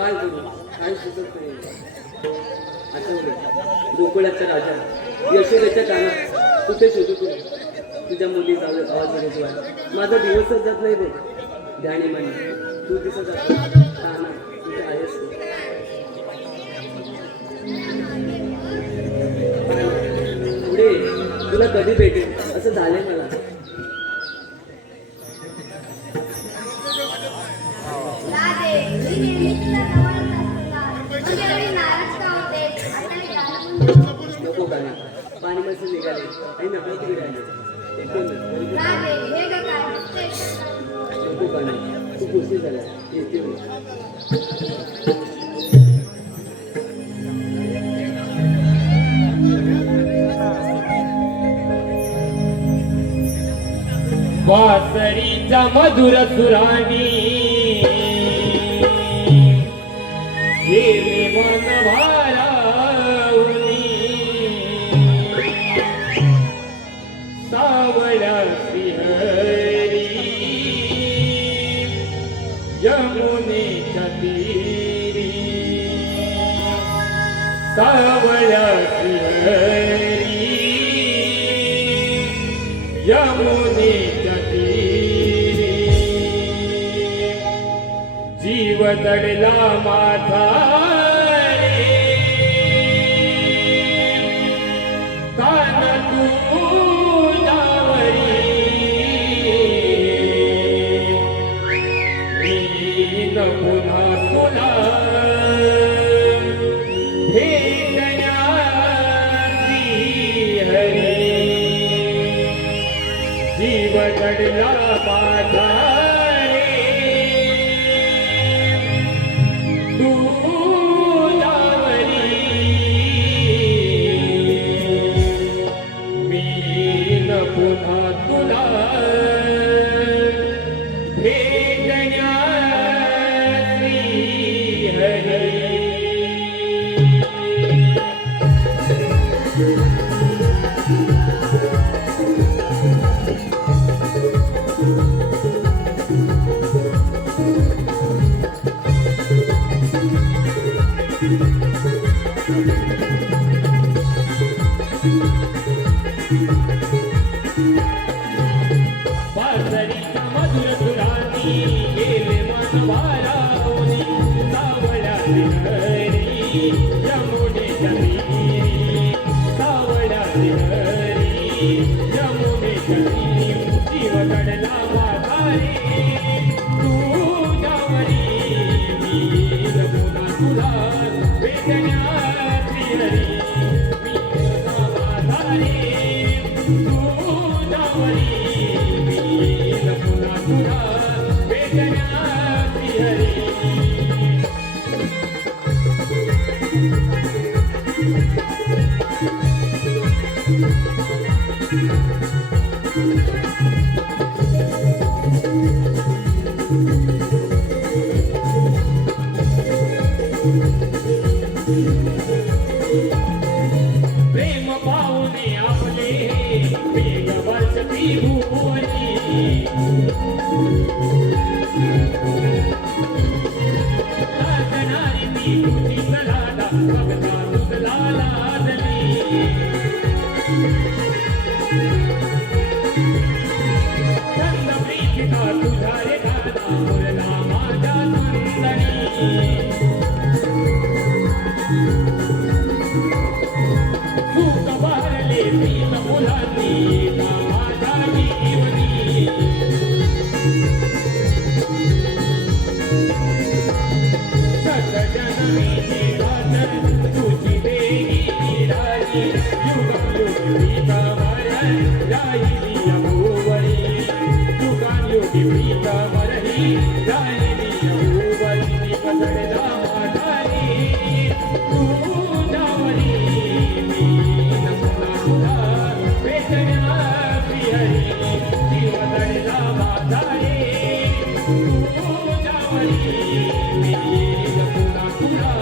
काय करू काय सुचत नाही. आठवलं गोकुळाचा राजा यशोदेच्या कानात कुठे शोधू तुझ्या मुलीचा आवाज बघितला. माझा दिवसच जात नाही बघ. ध्यानी मानी तू दिसत काना कुठे आहेस तू. पुढे तुला कधी भेटेल असं झालंय मला. नको गाणे पाणी मस्त निघाले आणि नकळत गिराले. नको गाणे खूप उशीर झाला येते. वासरीचा मधुर सुराणी गेले मन भारावणी. सावळ्या श्रीहरी यमुनेच्या तीरी. सावळ्या श्रीहरी यमुनेच्या तीरी. जीव दडला माझा रे कान तुझ्यावरी. मी न पुन्हा तुला भेटण्याची हरी. जीव दडला माझा पुन्हा तुला भेटण्याची हरी. वासरीचा मधुर सुराणी गेले मन भारावणी. सावळ्या श्रीहरी यमुनेच्या तीरी. सावळ्या श्रीहरी यमुनेच्या तीरी. जीव दडला माझा रे तुझ्यावरी. मी न पुन्हा तुला भेटण्याची हरी. मी माझा रे तुझ्यावरी. पुन्हा भेटण्याची हरी. प्रेम पाहुणे आपले वेग वर्षती भुवनी. लाजणारी मी तुझी सलाला बघता तुझला लाजली. चंद प्रीतिका तुझा रे दादा मुरला माझ्या नंदनी. सुख भरले प्रीत मुलांनी माझ्या जीवनी. सजनमीची गाजर तुझी देही निराली. युगायुग प्रीत मरण राहिली अभुवरी. युगायुग प्रीत मरही राहिली अभुवरी. बदलला माझा रे तुझ्यावरी. मी न पुन्हा तुला भेटण्याची हरी. जीव दडला माझा रे तुझ्यावरी. मी न पुन्हा तुला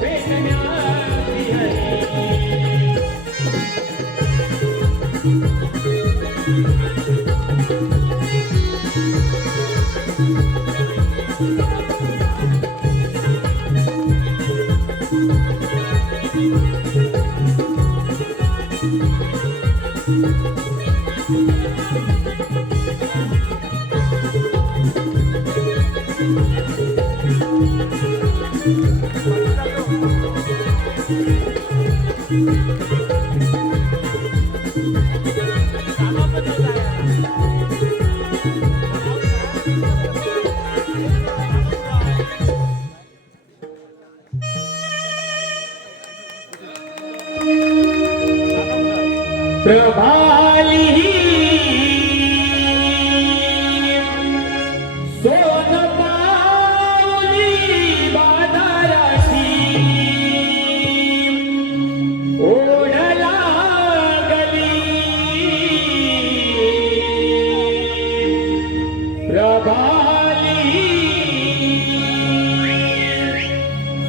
भेटण्याची हरी. प्रभाली सोन पावली बाजाराची ओढ लागली प्रभाली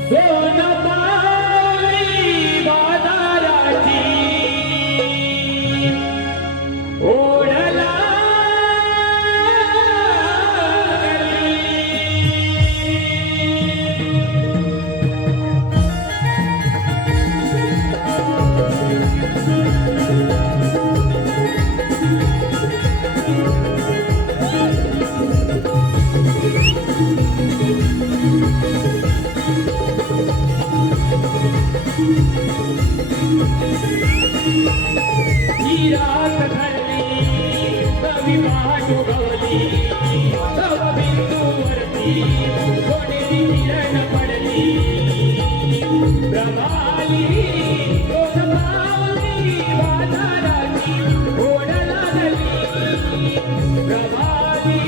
सोन पावली बाजाराची ओढ ही रात घडली कवी पाहतो गवली तव बिंदूवरती कोणीही किरण पडली प्रभाली दोन पावली बाजाराची ओढ लागली प्रभाली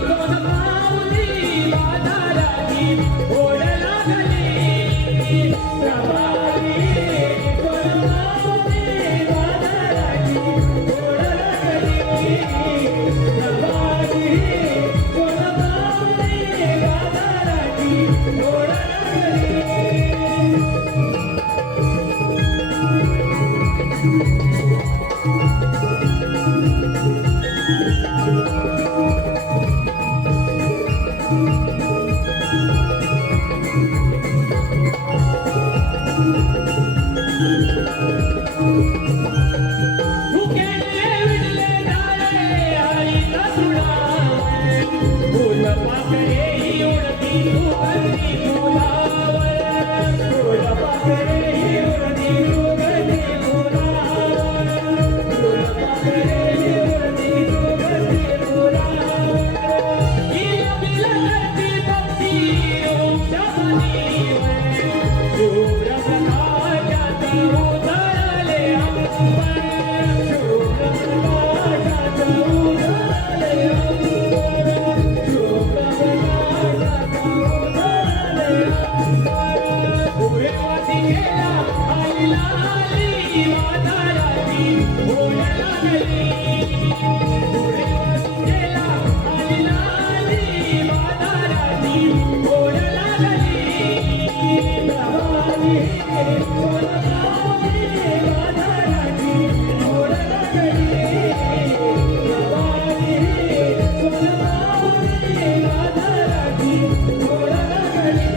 दोन पावली बाजाराची ओढ लागली प्रभाली दोन पावली बाजाराची ओढ लागली प्रभाली दोन पावली बाजाराची ओढ लागली भुकेले विडले जाळे आईचा सुणावर फुल पाकळे ही उडती सुगंधी फुलावर फुल पाकळे ही उडती सुगंधी फुलावर फुल पाकळे ही उडती सुगंधी फुलावर हिला बिला करती पक्षी ओमच्या पाणीवर शुभ्र प्रकाशात उजळले अंबर शुभ्र प्रकाशात उजळले अंबर शुभ्र प्रकाशात उजळले अंबर उभेवाती गेला आईला आली बाजाराची ओढ लागली उभेवाती गेला आईला आली बाजाराची ओढ लागली प्रभाली सोन पावली बाजाराची ओढ लागली प्रभाली सोन पावली बाजाराची ओढ लागली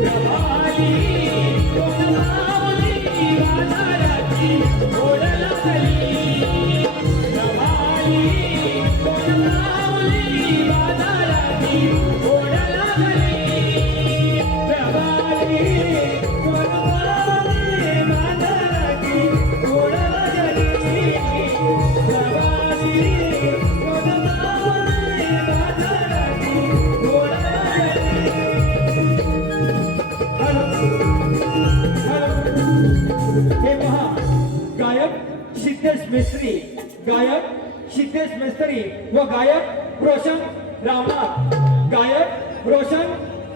प्रभाली कोण माऊली बाजाराची ओढ लागली प्रभाली कोण माऊली बाजाराची ओढ लागली प्रभाली कोण माऊली बाजाराची ओढ लागली प्रभाली कोण माऊली बाजाराची ओढ लागली हे पहा गायक सिद्धेश मिस्त्री गायक सिद्धेश मिस्त्री व गायक रोशन रावनाथ गायक रोशन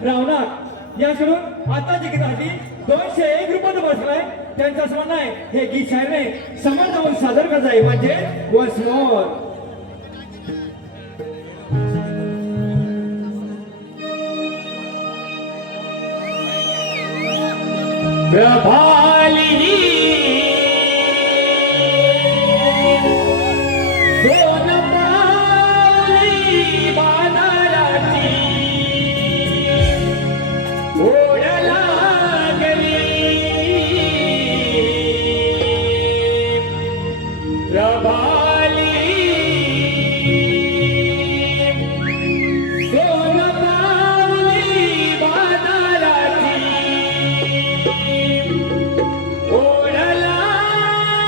रावनाथ यांकडून आता जी गीताची 201 रुपये बसलाय त्यांचं असं म्हणणं आहे हे गीत शायरने समोर जाऊन सादर करत आहे म्हणजे वन्स मोर प्रभालिनी सोन माऊली बाजाराची ओढ लागली प्रभाली सोन माऊली बाजाराची ओढ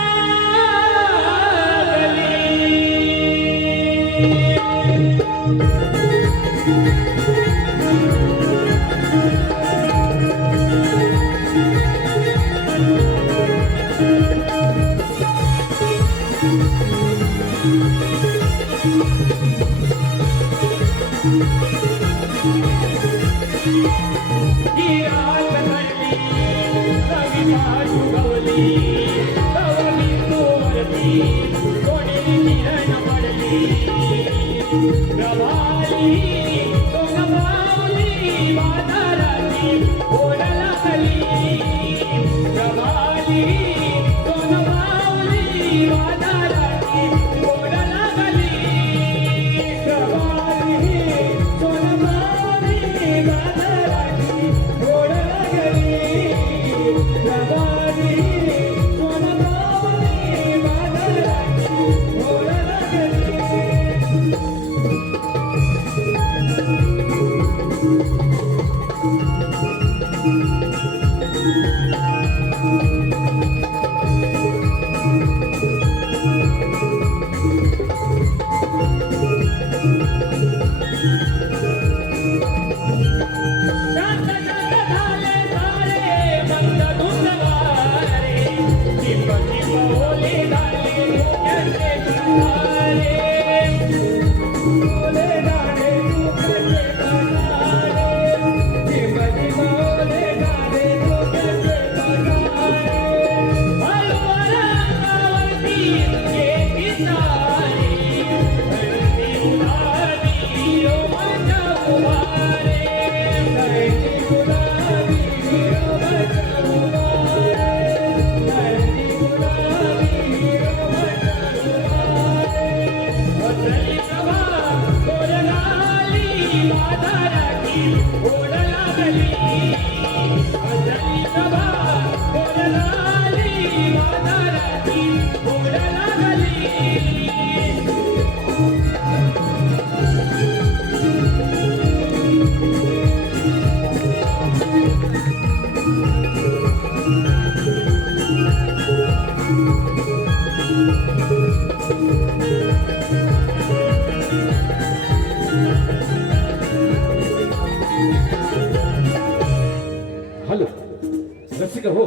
रसिक हो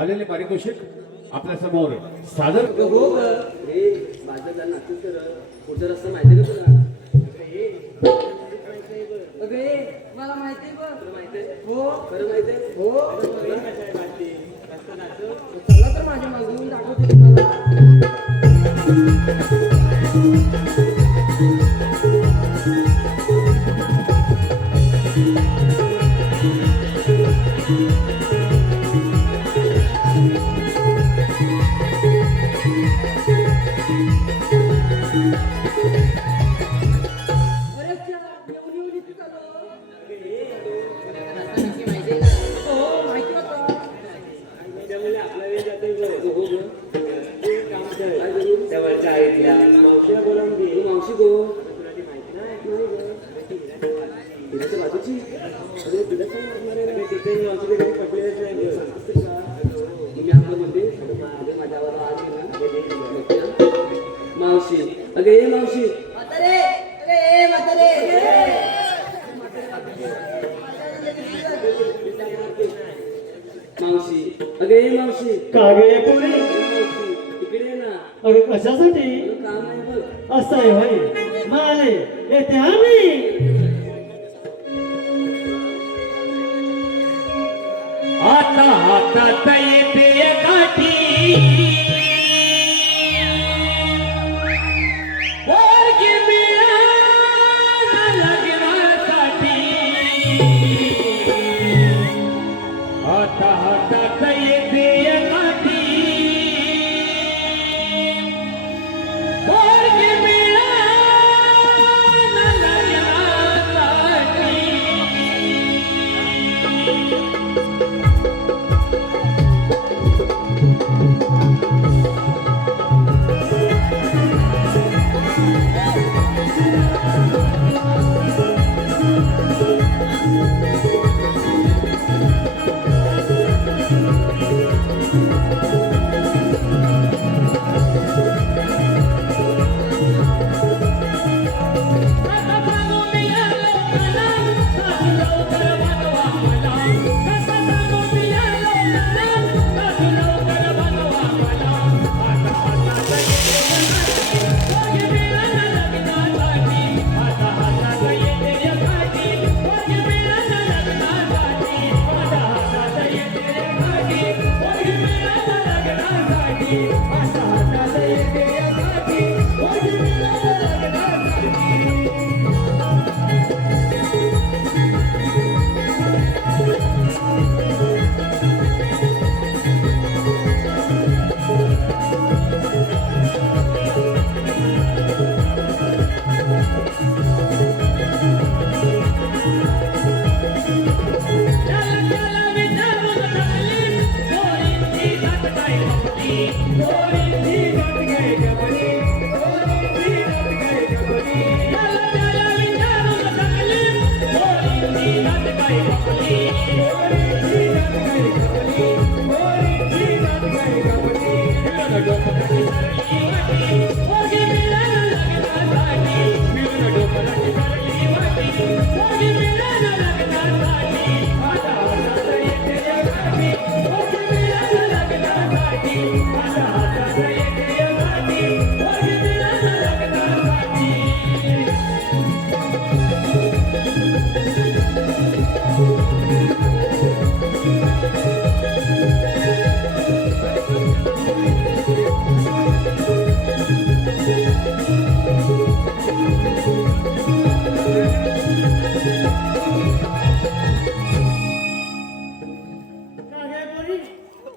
आलेले पारितोषिक आपल्या समोर सादर हो ग हे माझं जर नातू तर पुढचा रस्ता माहिती का तुला अगे मला माहिती बघ तुला माहिती आहे हो खरं माहिती आहे हो तुला काय माहिती रस्ता नाचो चला तर माझ्या मागून दाखवते तुम्हाला अरे च्या, एवढी एवढी ती चालव. अरे तुला काय वाटणार आहे रे? तिथे मावशीच्या घरी कपडेच नाही गं. सांगतेस का? मी आता म्हणते अगं माझ्या आवाला आज आहे ना मावशी अगं ये मावशी म्हातारे अरे म्हातारे मावशी अगं ये मावशी कागे पुरी मावशी इकडे ये ना अगं कशासाठी तुला काम आहे बघ असं आहे भाई माले येते आम्ही आता हातात येते काठी पोरगी मिळाना लग्नासाठी आता हातात येते काठी पोरगी मिळाना लग्नासाठी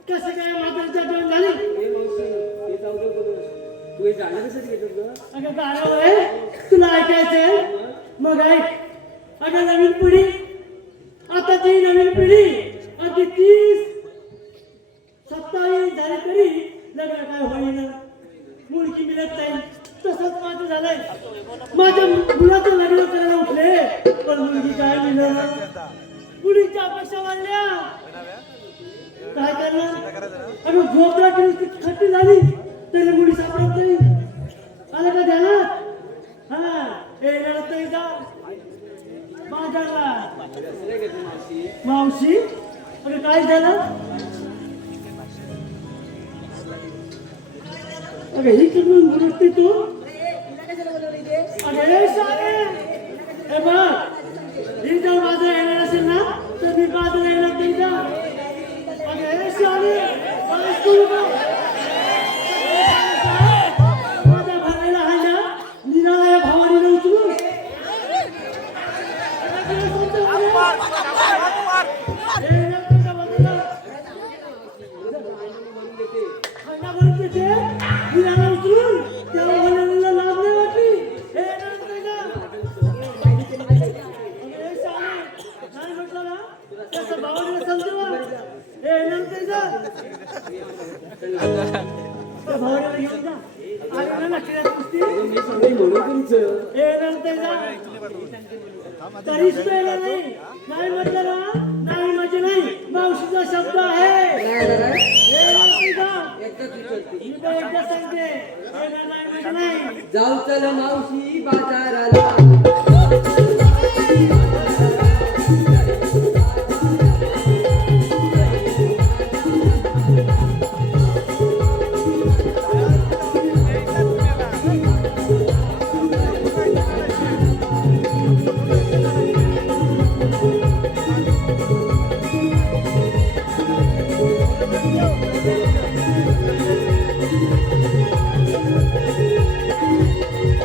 कसं काय म्हातारीच्या जेवण झाली हे मावशी हे जाऊ दे बघ. तू हे गाणं कसं घेतलं गं? अगं गाणं आहे तुला ऐकायचंय मग ऐक अगं नवीन पिढी आताची नवीन पिढी अगदी 30-27 झाली तरी लग्न काय होईना मुलगी मिळत नाही तसंच माझं झालंय माझ्या मुलाचं लग्न करायला उठले पण मुलगी काय मिळणार मुलीच्या अपेक्षा वाढल्या काय करणार अगं झोपला की खट्टी झाली तरी मुली सापडत नाही आलं का ध्यानात हा येणार नाही जा बाजारला असं नाही घेतलं मावशी मावशी अगं काय झालं अगं ही कडून बोलते तू अगे सारे हे बघ ही जर बाजार येणार असेल ना तर मी बाजार येणार नाही जा अगे सारे बस तू माझ्या भरायला आहे ना निराळा या भावानीला उचलून मी सांगेन म्हणून तुमचं तरीच पेला नाही. नाही म्हटलं ना, नाही म्हणजे नाही. मावशीचा शब्द आहे. नाही दादा, हे माहिती का? एकदाच विचारते. मी तर एकदा सांगते, हे नाही म्हणजे नाही. जाऊ चल मावशी बाजाराला.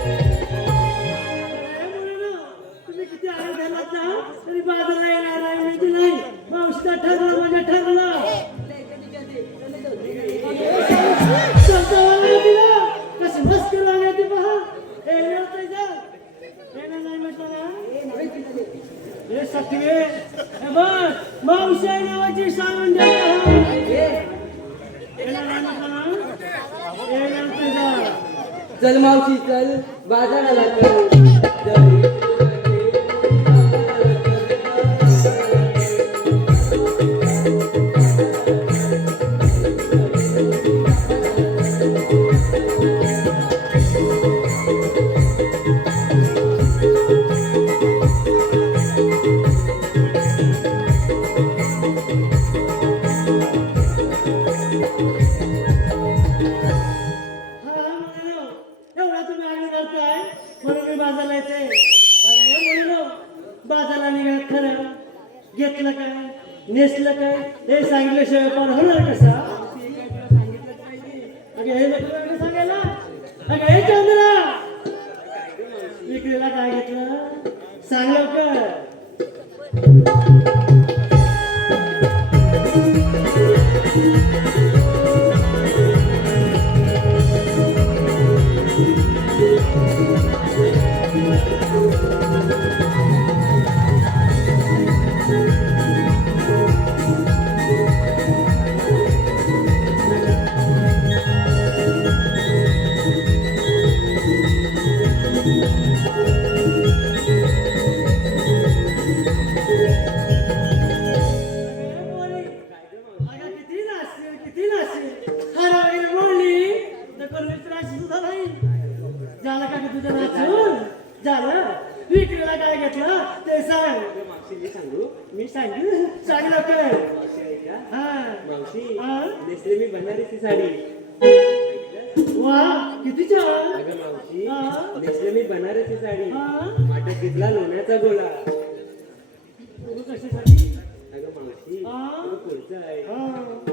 हे मुलींनो, तुम्ही किती आनंद झालात ना, तरी बाजारला येणार आहे म्हणजे नाही. मावशीचा ठरलं म्हणजे ठरलं. चलता वाला येते ना, कशी मस्कर वाला येते पहा. हे येतंय जा. हे नाही म्हटलं ना. हे सखी, हे बघ, मावशी आहे नावाची सांगून द्या. हे नाही म्हटलं ना. हे येतंय जा. चल मावशी चल बाजाराला चल. एवढा तुम्ही आम्ही करताय म्हणून मी बाजारला येते. अरे मुलीनो, बाजारला निघा खरं. घेतलं काय, नेसलं काय, हे सांगितल्याशिवाय पण होणार कसा? अगे हे नको सांगायला. अगे हे चंद्रा, विक्रीला काय घेतलं सांग लवकर. विक्रीला काय घेतलं ते सांग. मी सांगू सांग लवकर. मावशी हा? नेसले मी बनारसी साडी. वा किती छान. अगं मावशी हा? नेसले मी बनारसी साडी. हा? माठात घेतला लोण्याचा गोळा. तू कशासाठी? अगं मावशी हा? तो पुढचा आहे. हा.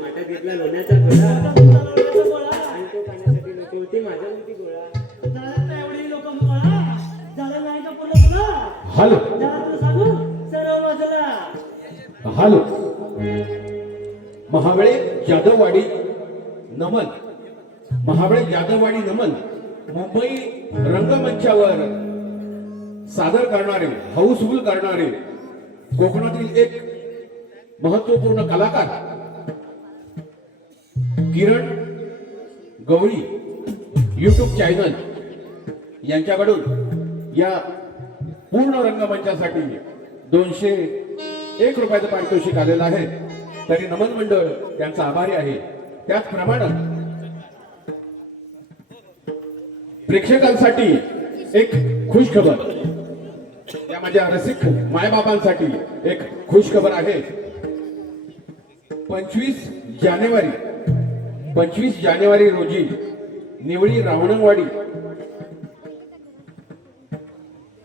माठात घेतला लोण्याचा गोळा आता तुझा नवऱ्याचा गोळा. आणि तो खाण्यासाठी नको होती माझ्या मुलगी गोळा. झालं तर एवढी लोक गोळा. झालं नाही का पुन्हा पुन्हा. हॅलो झालं तुला सांगू सर्व बाजूला. हॅलो महाबळे जाधववाडी नमन. महाबळे जाधववाडी नमन मुंबई रंगमंचावर सादर करणारे, हाऊसफुल करणारे कोकणातील एक महत्वपूर्ण कलाकार किरण गवळी युट्यूब चॅनल यांच्याकडून या पूर्ण रंगमंचासाठी 201 रुपयाचं पारितोषिक आलेलं आहे. तरी नमन मंडळ त्यांचा आभारी आहे. त्याचप्रमाणे प्रेक्षकांसाठी एक खुश खबर, या माझ्या रसिक मायबापांसाठी एक खुश खबर आहे. 25 जानेवारी रोजी निवळी रावणवाडी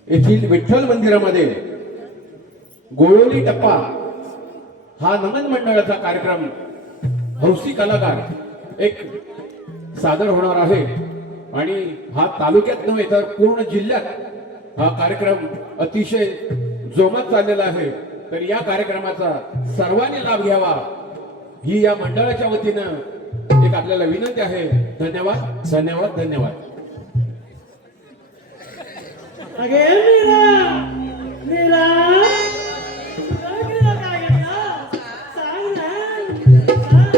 येथील विठ्ठल मंदिरामध्ये गोळोली टप्पा हा नमन मंडळाचा कार्यक्रम हौसी कलाकार एक सादर होणार आहे. आणि हा तालुक्यात नव्हे तर पूर्ण जिल्ह्यात हा कार्यक्रम अतिशय जोमात चाललेला आहे. तर या कार्यक्रमाचा सर्वांनी लाभ घ्यावा ही या मंडळाच्या वतीनं एक आपल्याला विनंती आहे. धन्यवाद धन्यवाद धन्यवाद. अगे मीरा मीरा तुला काय घेतलं सांग ना. सांग.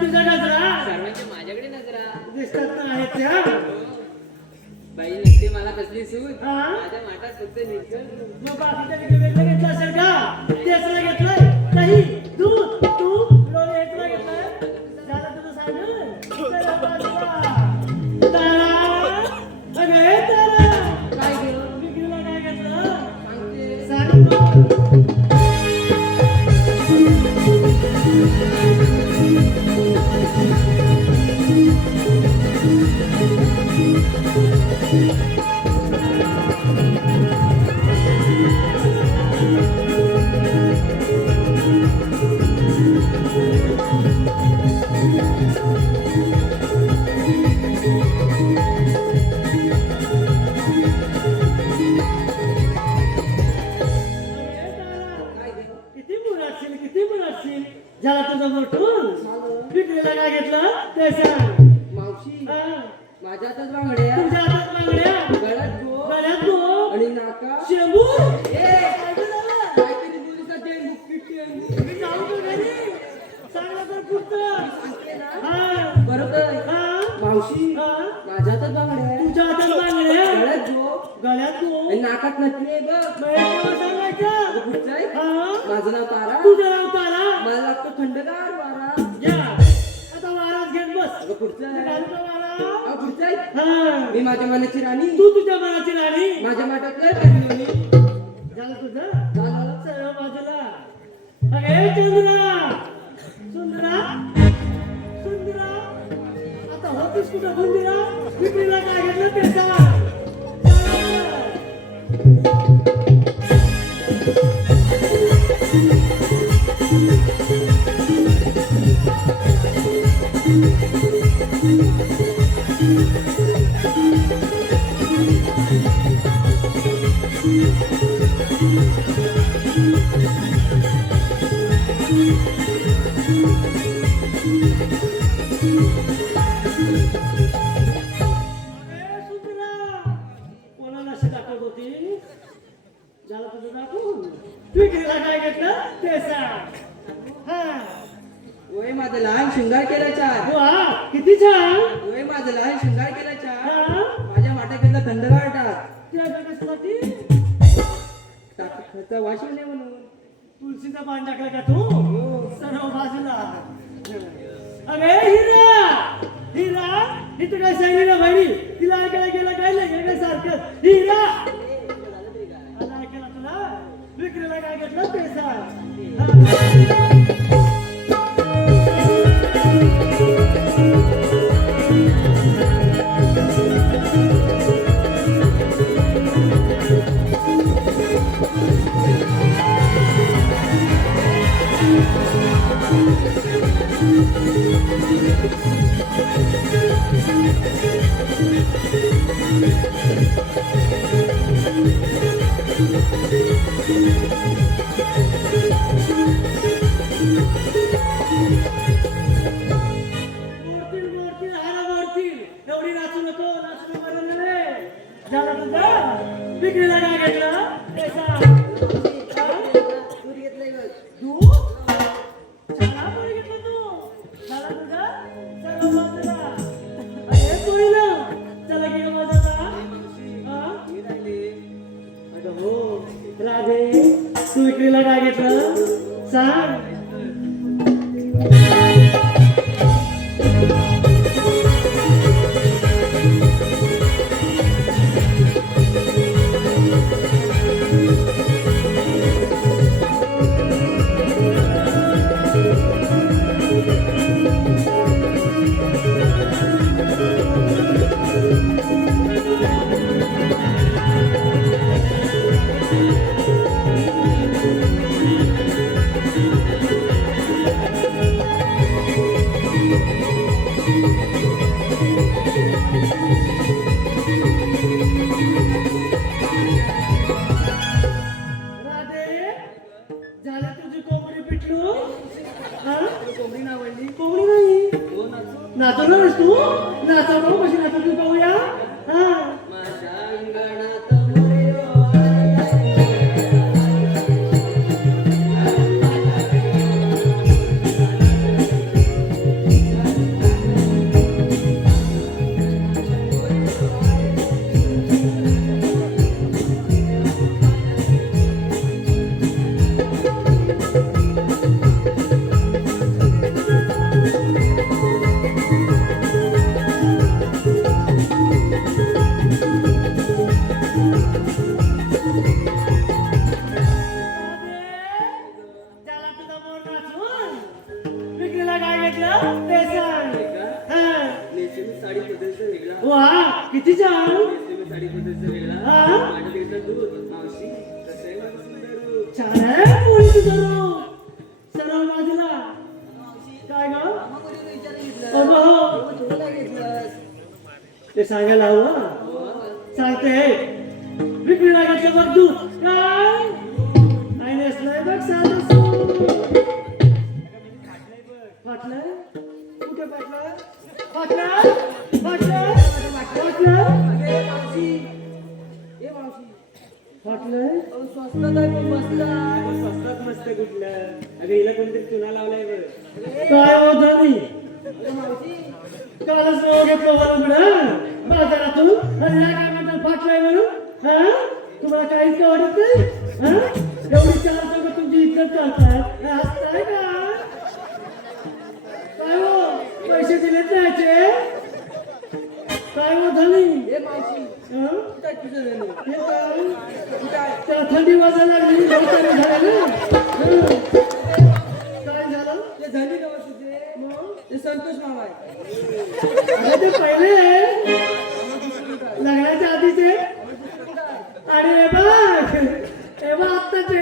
तुझा गजरा सर्वांच्या माझ्याकडे नजरा दिसतात ना आहेत त्या बाई नसते मला कसली सूट हा? माझ्या माठात फक्त निघल मग बाकीच्या तिकडे वेगळं घेतलं असेल का तेचला घेतलंय दही दूध तूप लोणी हेचला घेतलंय झालं तुझं सांग चला बाजूला. तारा अगं हे तारा काय घेऊ विक्रीला काय घेतलं सांगते सांग मग. किती मुलाशील किती मुलाशील ज्याला तुझं मोठून विक्रीला काय घेतलं ते सांग मावशी हा. माझ्या हातात बांगड्या तुमच्या हातात बांगड्या गळ्यात गो गळ्यात गो आणि नाका शेंबू ए काय झालं? काहीतरी बोलीचा टेन बुक्की मी जाऊ का घरी चांगलं तर पुढचं सांगते ना हा बरोबर हा मावशी हा माझ्या हातात बांगड्या तुमच्या हातात बांगड्या गळ्यात गो गळ्यात गो आणि नाकात नथनी बघ मग हे केव्हा सांगायचं पुढचं आहे हा माझं नाव तारा तुझं नाव तारा मला लागतो थंडगार वारा घ्या आता वाराच घेत बस अगं पुढचं आहे घालू का वारा अगं पुढचं आहे हा मी माझ्या मनाची राणी तू तुझ्या मनाची राणी माझ्या माठात लय पेरली झालं तुझं झालं सर्व बाजूला अरे चंद्रा सुंदरा सुंदरा आता होतीस कुठं सुंदरा विक्रीला काय घेतलं ते सांग अरे सुंदरा कोणाला अशी दाखवत होती झालं तुझं दाखवून विक्रीला काय घेतलं ते सांग हा वय माझं लहान शृंगार केला चार वा किती छान वय माझं लहान शृंगार केला चार हा माझ्या माठाकडला थंडगार टाक त्या गणेशसाठी टाकाचा वाशी नाही म्हणून तुळशीचा पान टाकलं का तू सर्व बाजूला अरे हिरा हिरा ही तू काय सांगली ना बहिणी तिला ऐकायला गेलं काय नाही गेलं सारखं हिरा आता ऐकायला तुला विक्रीला काय घेतलं ते सांग हा. मोडतील मोडतील हारा मोडतील एवढी नाचू नको नाचू नको रे झालं तुझं विक्रीला काय घेतलं ते सांग दूध घेतलंय बघ. दूध चला पोळी घेतलं तू झालं तुझं चला बाजूला अरे पोळी ना चला की माझा अगं हो राधे तू विक्रीला काय घेतलं सांग राधे झालं तुझी कोंबडी पिटलू हा कोंबडी नावडली कोंबडी नाही हो नाचू नाचवणार तू नाचवणार कशी नाचवली पाहूया हा माझ्या अंगणात मोरयो आला. सरळ बाजूला काय ग मामाकडे विचारून अगं हो घेतलं तुला काय घेतलंस ते सांगायला हवं सांगते विक्री लागेल बघ तू काय नाही नेसलंय बघ साधं फाटलंय कुठे फाटलं फाटलं फाटलं फाटलं अरे मावशी ए मावशी फाटलंय अहो, स्वस्तात आहे पण बसला स्वस्तात मस्त कुठलं अगं हिला कोणतरी चुना लावलाय बरं काय होत नाही अरे मावशी कालच नाव घेतलं बरोबर बाजारातून आणि या काय म्हणतात फाटलंय म्हणून हा तुम्हाला काहीच काय वाटत नाही हा एवढी चार लोक तुमची इज्जत करतात हे हसताय का काय हो पैसे दिलेत त्याचे काय हो धनी ए मावशी हा? काय तुझं झालं हे काय कुठं आहे त्याला थंडी वाजायला लागली लवकर झालं ना हा. काय झालं ते झाली का तुझे मग ते संतोष मामा आहे अरे ते पहिले लग्नाच्या आधीचे आणि हे बघ आत्ताचे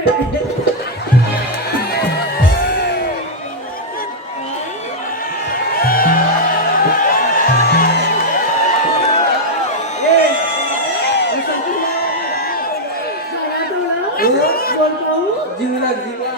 बोलतो जीवला जीवा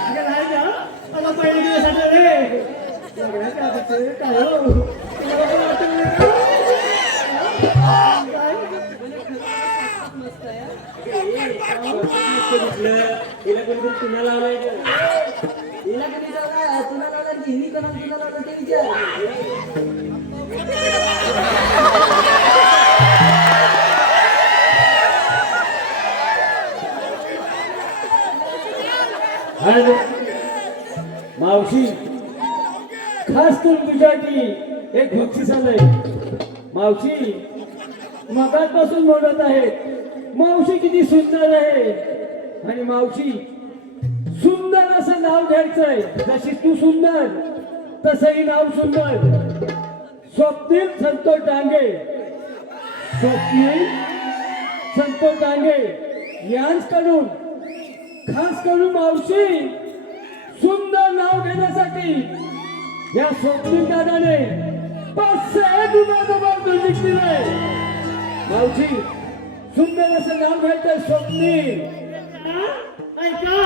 मला पहिले दिवस आठवले रे लग्नाच्या आधीचे काय हो तुला काय आठवलं का? काय? मस्त आहे हा. कुठलं हिला कोणतरी चुना लावलाय बरं हिला कधी जाऊ तुला लावला की हिनी करून तुला लावला ते विचार हॅलो मावशी खास करून तुझ्यासाठी एक बक्षीस आलंय मावशी मगाचपासून म्हणत आहे मावशी किती सुंदर आहे आणि मावशी सुंदर असं नाव घ्यायचंय जशी तू सुंदर तसंही नाव सुंदर स्वप्नील संतोष डांगे स्वप्नील संतोष डांगे यांच्याकडून खास करून मावशी सुंदर नाव घेण्यासाठी या स्वप्नील दादाने 500 रुपये दिले मावशी सुंदर असं नाव घ्यायचं स्वप्नील ऐका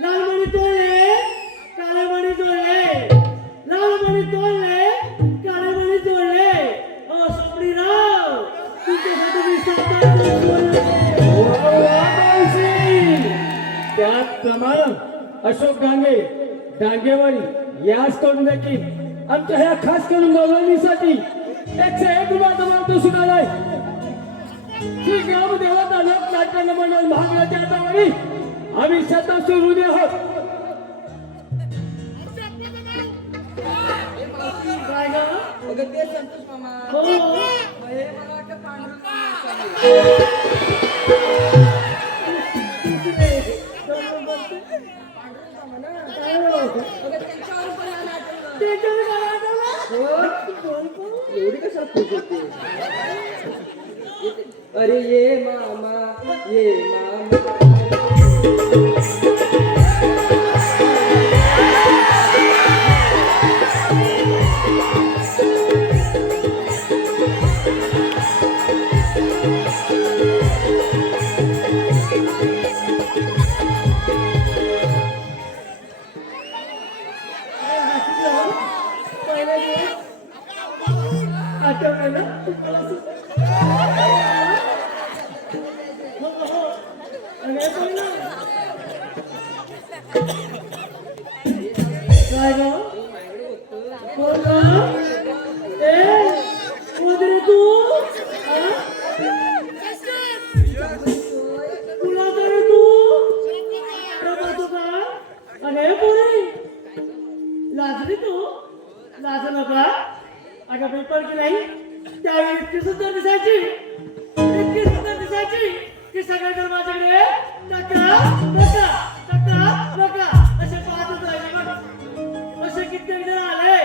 लालमणी तोडले काळेमणी जोडले लालमणी तोडले काळेमणी जोडले ओ सोपडीराव तुमच्यासाठी मी त्याचप्रमाणे अशोक डांगे डांगेवाडी याच करून देखील आमच्या ह्या खास करून गौरवणीसाठी 101 रुपये दिसून आलाय श्री ग्रामदेवता लोक नाट्य मंडळ महागडाच्या हातावरी आम्ही सतत सुरू आहोत काय ग अगं ते संतोष मामा हो हे मला वाटतं पांढरं मामा असावे. पांढरं मामा ना अगं त्यांच्यावर पण मला आठवलं. एवढी कशाला खुश होते अरे ये मामा ये मामा काय ग कोण ग ए कोण रे तू हा? तुला तर तू प्रभा तू का अरे पोरी लाजली तू लाजू नका. अगं पेपर की नाही त्यावेळी इतकी सुंदर दिसायची की सगळे जण माझ्याकडे नका नका नका नका असे पाहतच राहिले. बघ असे कित्येक जण आले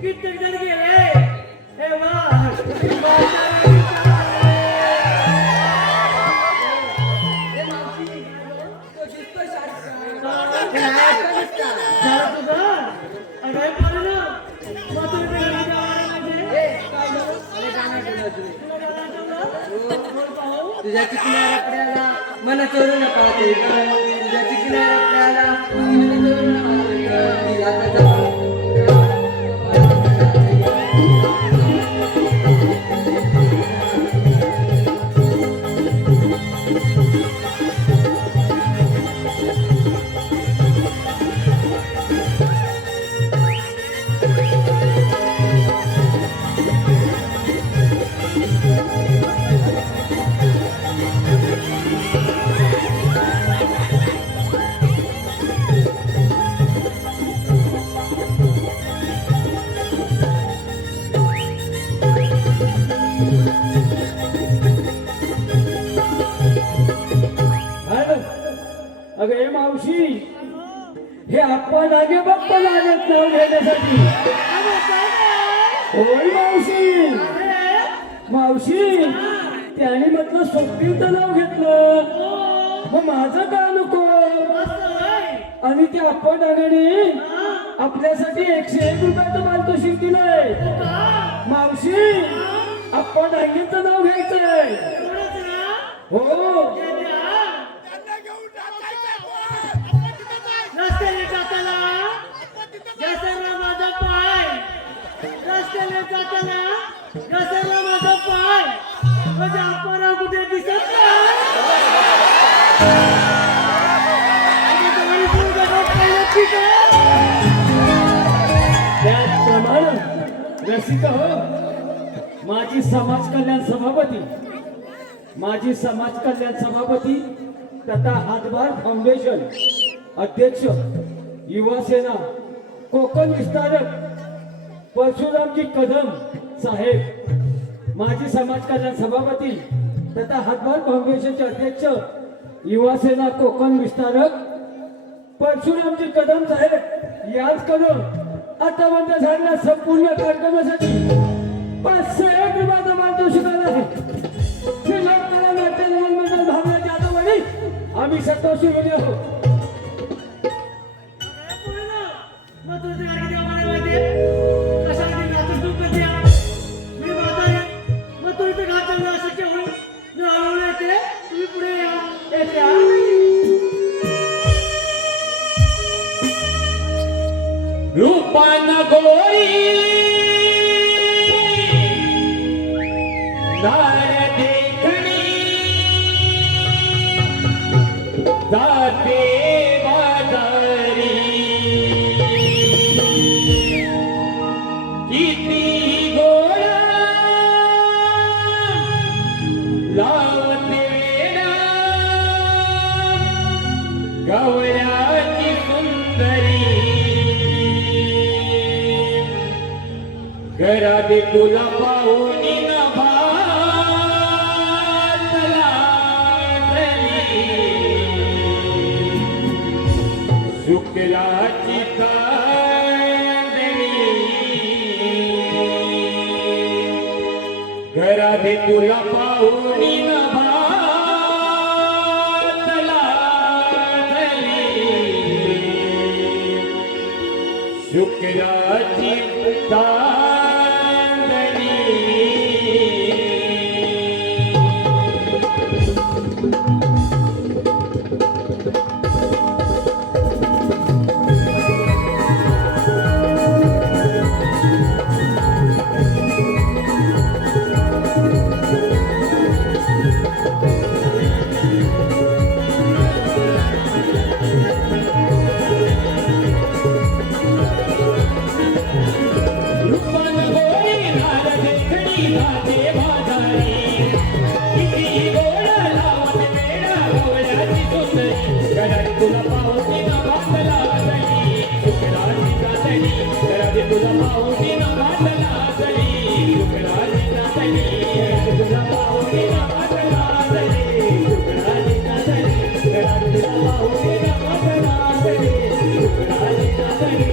कित्येक जण गेले. हे बघ तो दिसतोय शाळेत. झालं तुझं अगं पाहिलं ना मग तुम्ही म्हणजे तुझ्या चिकन्या रपड्याला मन चोरू नका ते तुझ्या चिकन्या रपड्याला मन चोरू नका अगं हे मावशी हे आपण आगे बाप्पा लागत नाव घेण्यासाठी. होय मावशी मावशी त्याने म्हटलं सोबतीचं नाव घेतलं मग माझं का नको. आणि ते आपण आघाडी आपल्यासाठी 101 रुपयाचं पारितोषिक दिलंय. मावशी आपण आगीचं नाव घ्यायचंय. हो रस्त्याने जाताना घसरला माझा पाय रस्त्याने जाताना घसरला माझा पाय म्हणजे आपण कुठे दिसत त्याचप्रमाणे रसिका हो माझी समाज कल्याण सभापती तथा हातभार फाउंडेशन अध्यक्ष युवा सेना कोकण विस्तारक परशुरामजी कदम साहेब. माजी समाज कल्याण सभापती तथा हातभार फाउंडेशनचे अध्यक्ष युवा सेना कोकण विस्तारक परशुरामजी कदम साहेब याचकडून आता बंद झालेल्या संपूर्ण कार्यक्रमासाठी 501 रुपयाचा पारितोषिक आहे. श्री लोककला नाट्य मंडळ भावना जाधववाडी आम्ही संतोषी गेले आहोत. मग तुझं गाडी देवा मला माहिती कशासाठी नाचून तू कधी मी म्हातारी मग तू इथे घाट चाललं असं केवळ मी हळूहळू येते तुम्ही पुढे या येते रूपान गोरी नार देखणी जाते बाजारी किती गोळा लावते वेडा गवळ्याची सुंदरी घरात तुला पाहून शुक्लाची कांदणी घरात तुला पाहून शुक्लाची कांदणी. रूपा तुला पाहुणी नावात लाजली शुक्राची चांदणी तुला पाहुणी नावात लाजली शुक्राची चांदणी तुला पाहुणी नावात लाजली शुक्राची चांदणी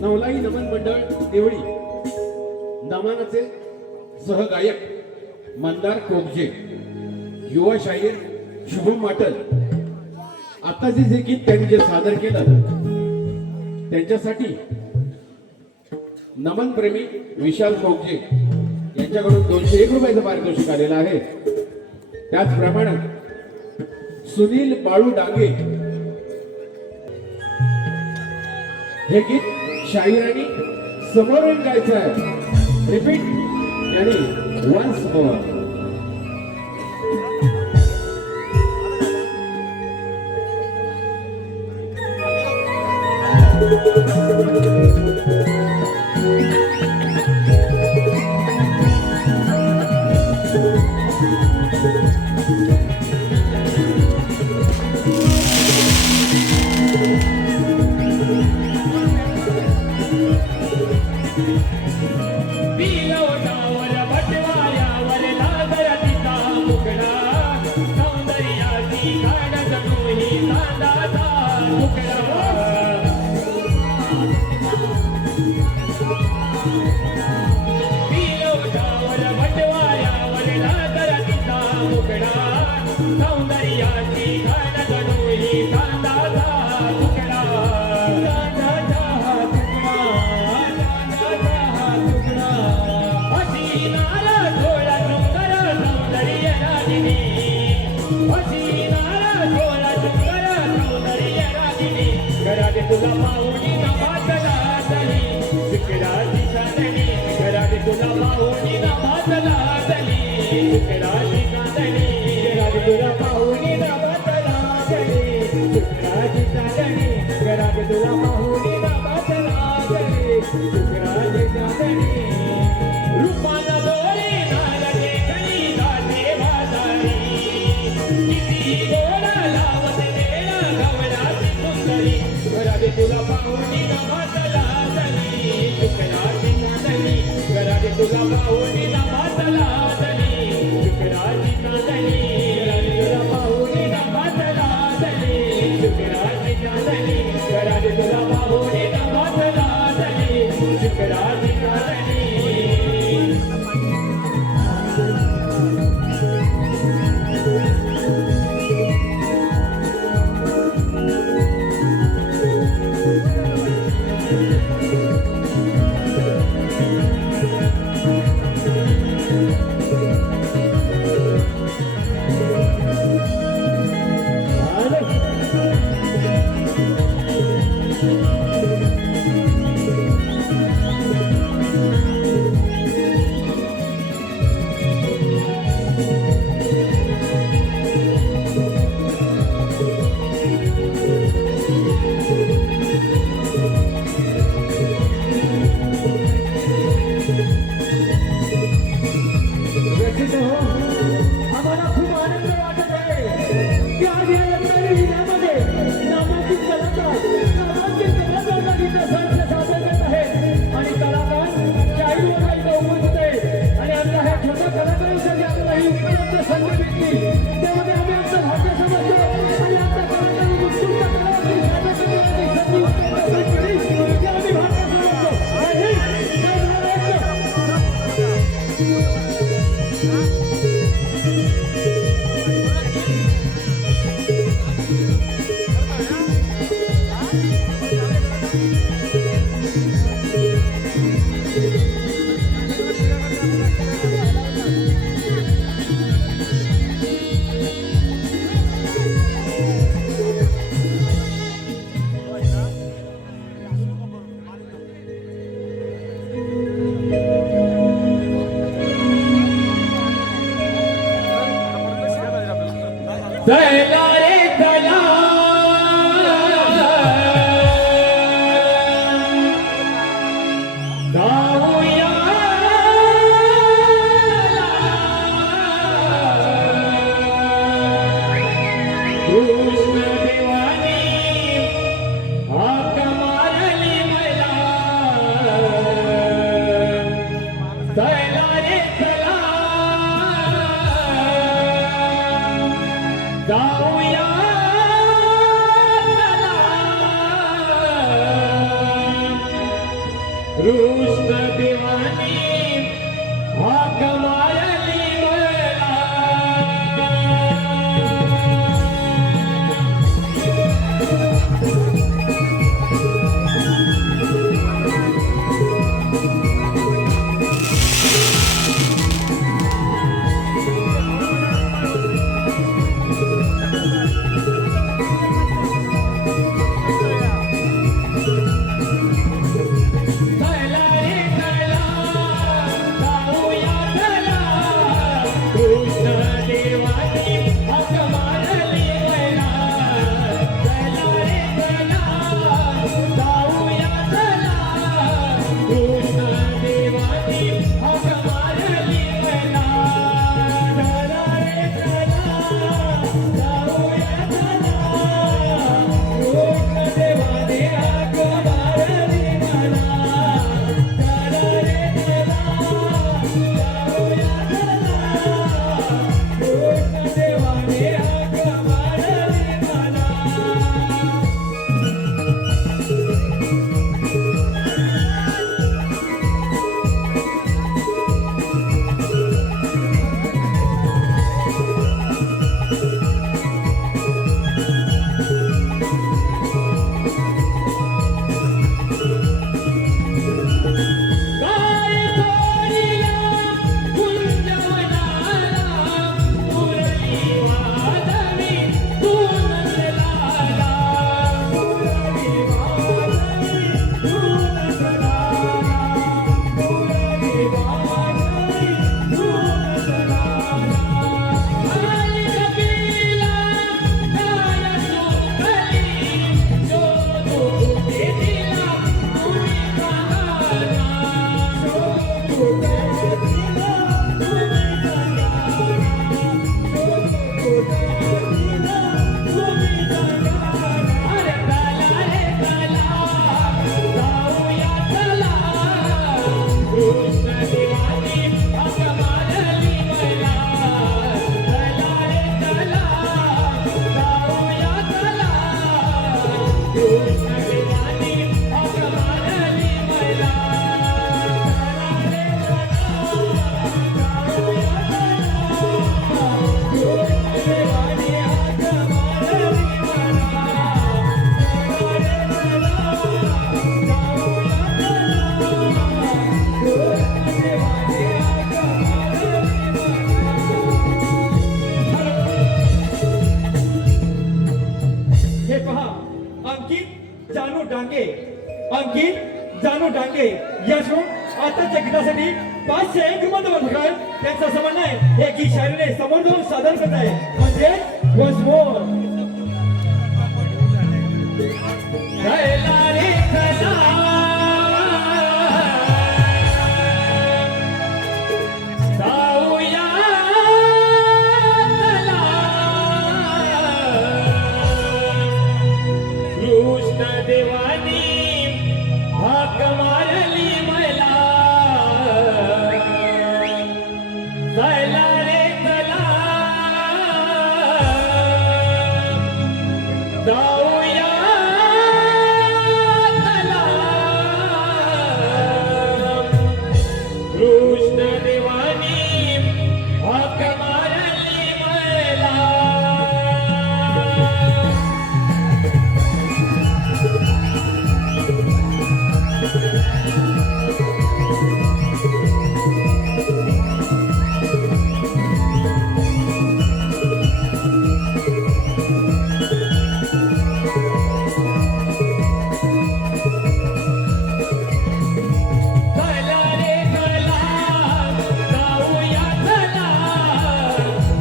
नवलाई नमन मंडळ देवळी नमनाचे सहगायक मंदार कोगजे, युवा शाहीर शुभम वाटल. आता जे गीत त्यांनी जे सादर केलं त्यांच्यासाठी नमन प्रेमी विशाल कोगजे यांच्याकडून 201 रुपयाचं पारितोषिक आलेलं आहे. त्याचप्रमाणे सुनील बाळू डांगे हे गीत शाहिरांनी समोरून गायचं आहे. रिपीट आणि वन्स मोर. सौंदर्य तुला पाहुणी नामातला दली शुक्राची चांदणी घरात तुला पाहुणी नामातला दली शुक्राची चांदणी घरात तुला पाहुणी नामातला दली शुक्राची चांदणी घरात तुला पाहुणी नामातला दली शुक्राची चांदणी रूपाला डोळे नारळे कणी जाते बाजारी किती गोडा लावत वेळा गवळाची सुंदरी घरात तुला पाहुणी नामातला दली शुक्राची चांदणी घरात तुला पाहुणी नामातला दली शुक्राची चांदणी घरात तुला पाहुणी नामातला दली शुक्राची चांदणी घरात तुला पाहुणी नामातला दली शुक्राची चांदणी आम्हाला खूप आनंद वाटत आहे की आज या यंत्राने जिल्ह्यामध्ये नामांकित कलाकार गीत संच सादर करत आहेत आणि कलाकार चाळीस वर्षांचा उपस्थित आहे आणि आमच्या ह्या छोट्या कलाकारांसाठी आपल्याला ही उपलब्ध संधी भेटली त्यामध्ये आम्ही आमचं भाग्य समजतो आणि आमच्या कलाकारांनी उत्कृष्ट कलावृत्ती सादर करण्याची संधी उपलब्ध केली ते आम्ही भाग्य समजतो आणि चला रे चला जाऊया कृष्ण देवानी हाक मारली मला चला रे चला जाऊया कृष्ण देवानी हाक मारली मला डांगे याशिवाय आताच्या गीतासाठी 500 अंक मत आहे. त्यांचं असं म्हणणं आहे हे गीत शायरीने समोर जाऊन सादर करत आहे म्हणजे वन्स मोर. चला रे चला जाऊया चला कृष्ण देवानी हाक मारली मला चला रे चला जाऊया चला कृष्ण देवानी हाक मारली मला. चला रे चला जाऊया चला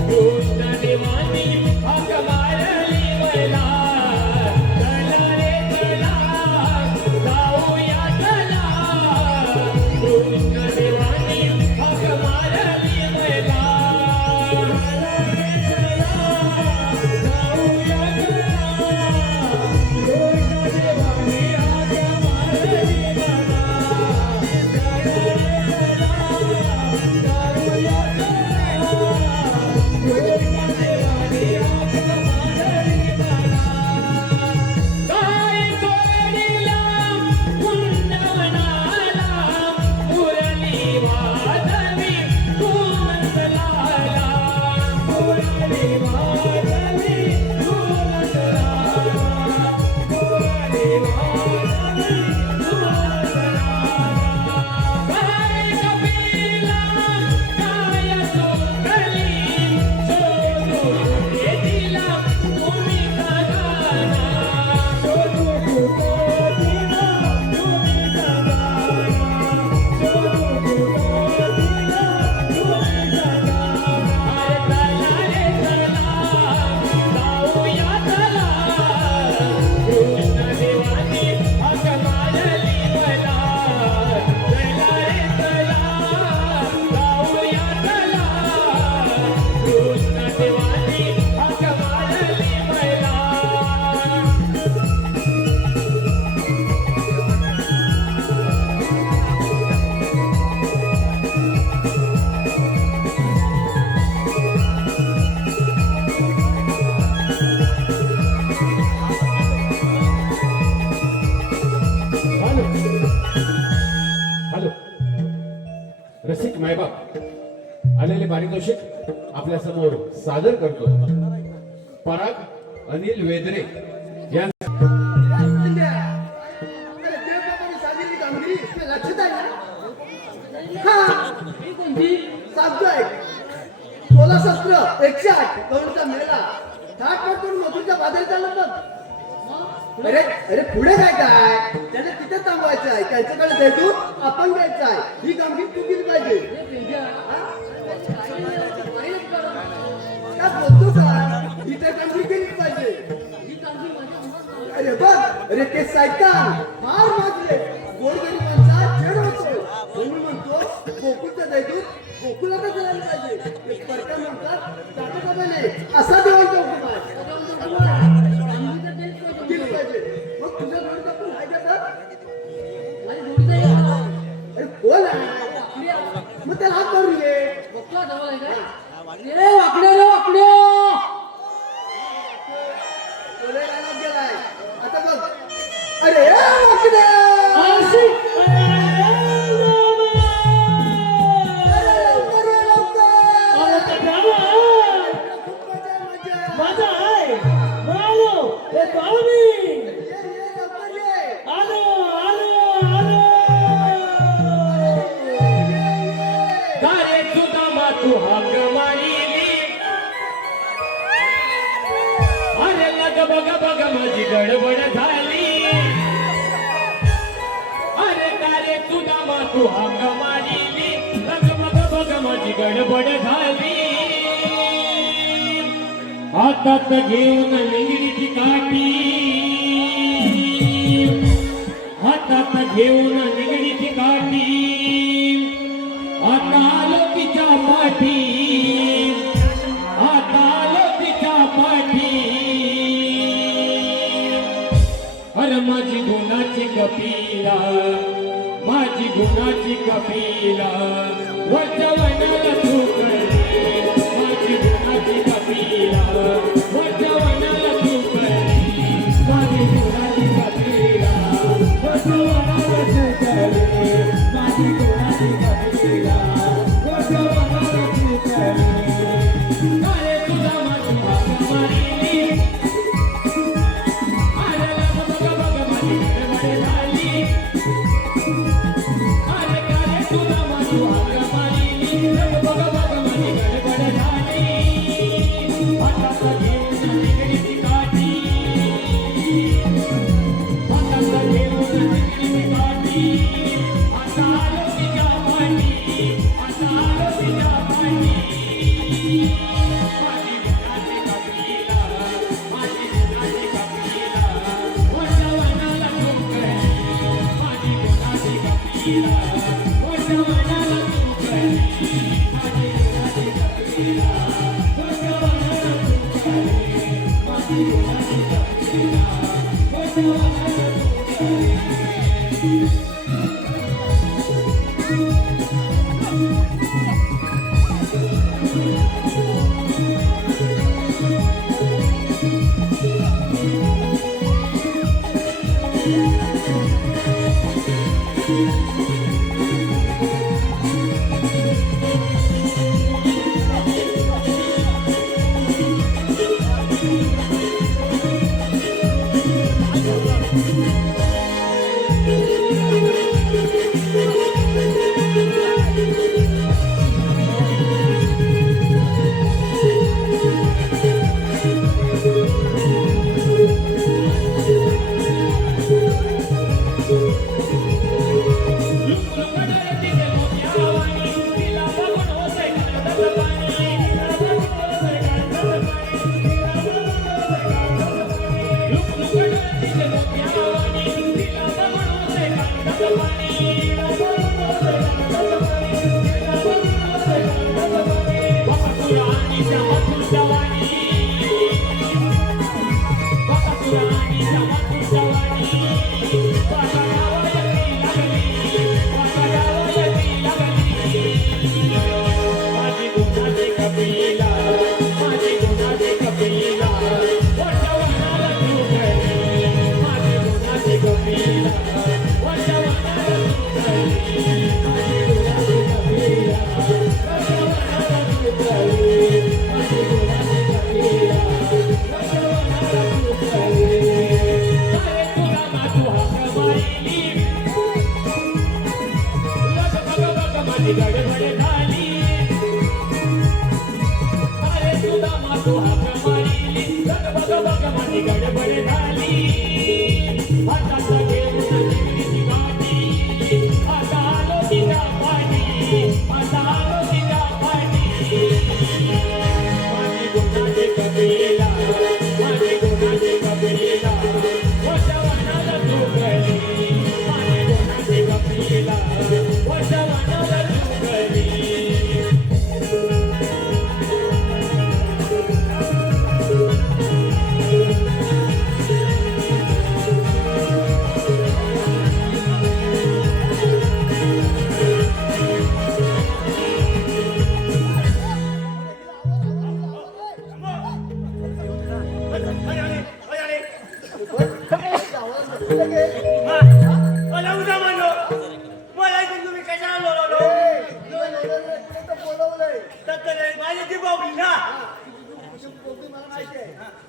कृष्ण देवानी हाक मारली मला. चला रे चला जाऊया चला कृष्ण देवानी हाक मारली मला. काय तोडीला कुंदवनाला मुरली वाजवी कुंदलाला मुरली वाजवी कुंदलाला मुरली वाजवी कुंदलाला. काय कपिला काय सुंदरी शोधून घेतला तुम्ही सगळ्यांना शोधून घेतला तुम्ही सगळ्यांना शोधून घेतला तुम्ही सगळ्यांना. अरे चला रे चला जाऊया चला कृष्ण देवानी हाक मारली मला. चला रे चला जाऊया चला कृष्ण देवानी हाक मारली मला. हॅलो हॅलो रसिक मायबाप आलेले पारितोषिक आपल्या समोर सादर करतो. पराग अनिल वेदरे या लक्षात आहे ना? हा सांगतोय 16 शस्त्र 108 करोडचा मेला थाटमाट करून मथुरच्या बाजारात चाललं बघ. अरे अरे पुढे काय त्याने तिथे थांबवायचं आहे. त्यांच्याकडे देतो आपण घ्यायचं आहे. ही कामगिरी तू केली पाहिजे. काय बोलतो का इथे कामगिरी केली पाहिजे. अरे बघ अरे ते सायतान फार मागले गोरगरिबांचा छेड होतो म्हणून म्हणतो गोकुळचा दैदूत गोकुळातच जायला पाहिजे. एक परका म्हणतात जातो का नाही असा देवांचा हुकूम आहे. केली पाहिजे. मग तुझ्या जोडीचा पण आहे का तर? अरे बोल मग त्याला हात मारून घे. बोलायला रानात गेलाय. आता बघ अरे वाकडे. गारे सुदामा तू हाक मारिली. अरे लग बघ बघ माझी गडबड झाली. अरे गारे तू हाक मारिली रग बग बग माझी गडबड झाली हातात घेऊन निगडीची काठी हातात घेऊन निगडीची काठी आता आलो तिच्या पाठी आता आलो तिच्या पाठी अरे माझी गुणाची कपिला माझी गुणाची कपिला वरच्या वनाला तू कळली माझी गुणाची कपिला वरच्या वनाला तू कळली माझी गुणाची कपिला वरच्या वनाला तू कळली माझी गुणाची कपिला वरच्या वनाला तू कळली अरे तुला माझी हाक मारिली अरे लग बग बग माझी गडबड झाली अरे कारे तुला माझी हाक मारिली लग बग बग माझी गडबड झाली हातात घेऊन निगडीची काठी हातात घेऊन निगडीची काठी आता आलो तिच्या पाठी आता आलो तिच्या पाठी माझी गुणाची कपिला माझी गुणाची कपिला वरच्या वनाला तू कळली माझी गुणाची कपिला वरच्या वनाला तू कळली माझी गुणाची कपिला वरच्या वनाला तू कळली माझी गुणाची कपिला वरच्या वनाला तू कळली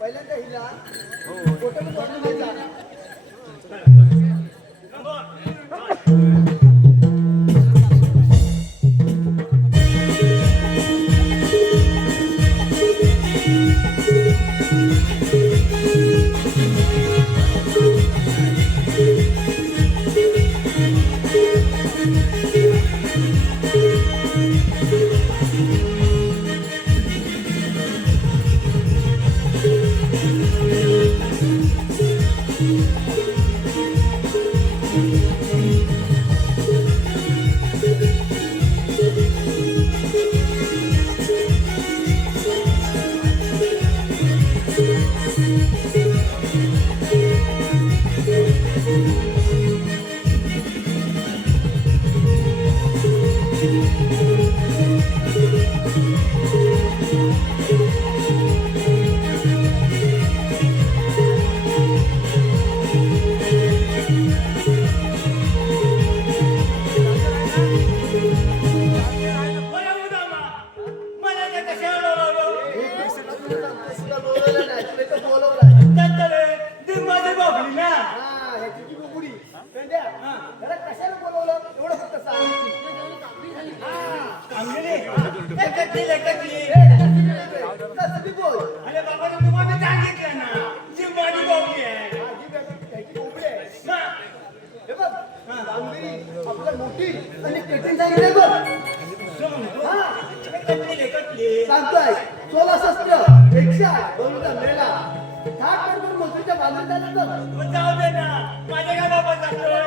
पहिल्यांदा हिला फोटो Thank you. कशाला बोलावलं? तुला बोलवलं नाही, तुला इथं बोलवलंय. ती माझी बाबली ना. हा, ह्याची ती बुबुडी. पेंड्या, त्याला कशाला बोलवलं? एवढं फक्त सांग. कामगिरी? एकटली. कसं बी बोल. अरे बाबा तुम्हाला सांगितलं ना ती माझी बाबली आहे. ह्याची बुबुडी आहे. हा. हे बघ, कामगिरी आपलं मोठी आणि कठीण सांगितलंय बघ. एकटली. सांगतोय 16 शस्त्र, रिक्षा, दोनचा मेला. थाट करून मोठीच्या बांधून झालं बघ. मग जाऊ दे ना माझ्या काय बाबा जातोय.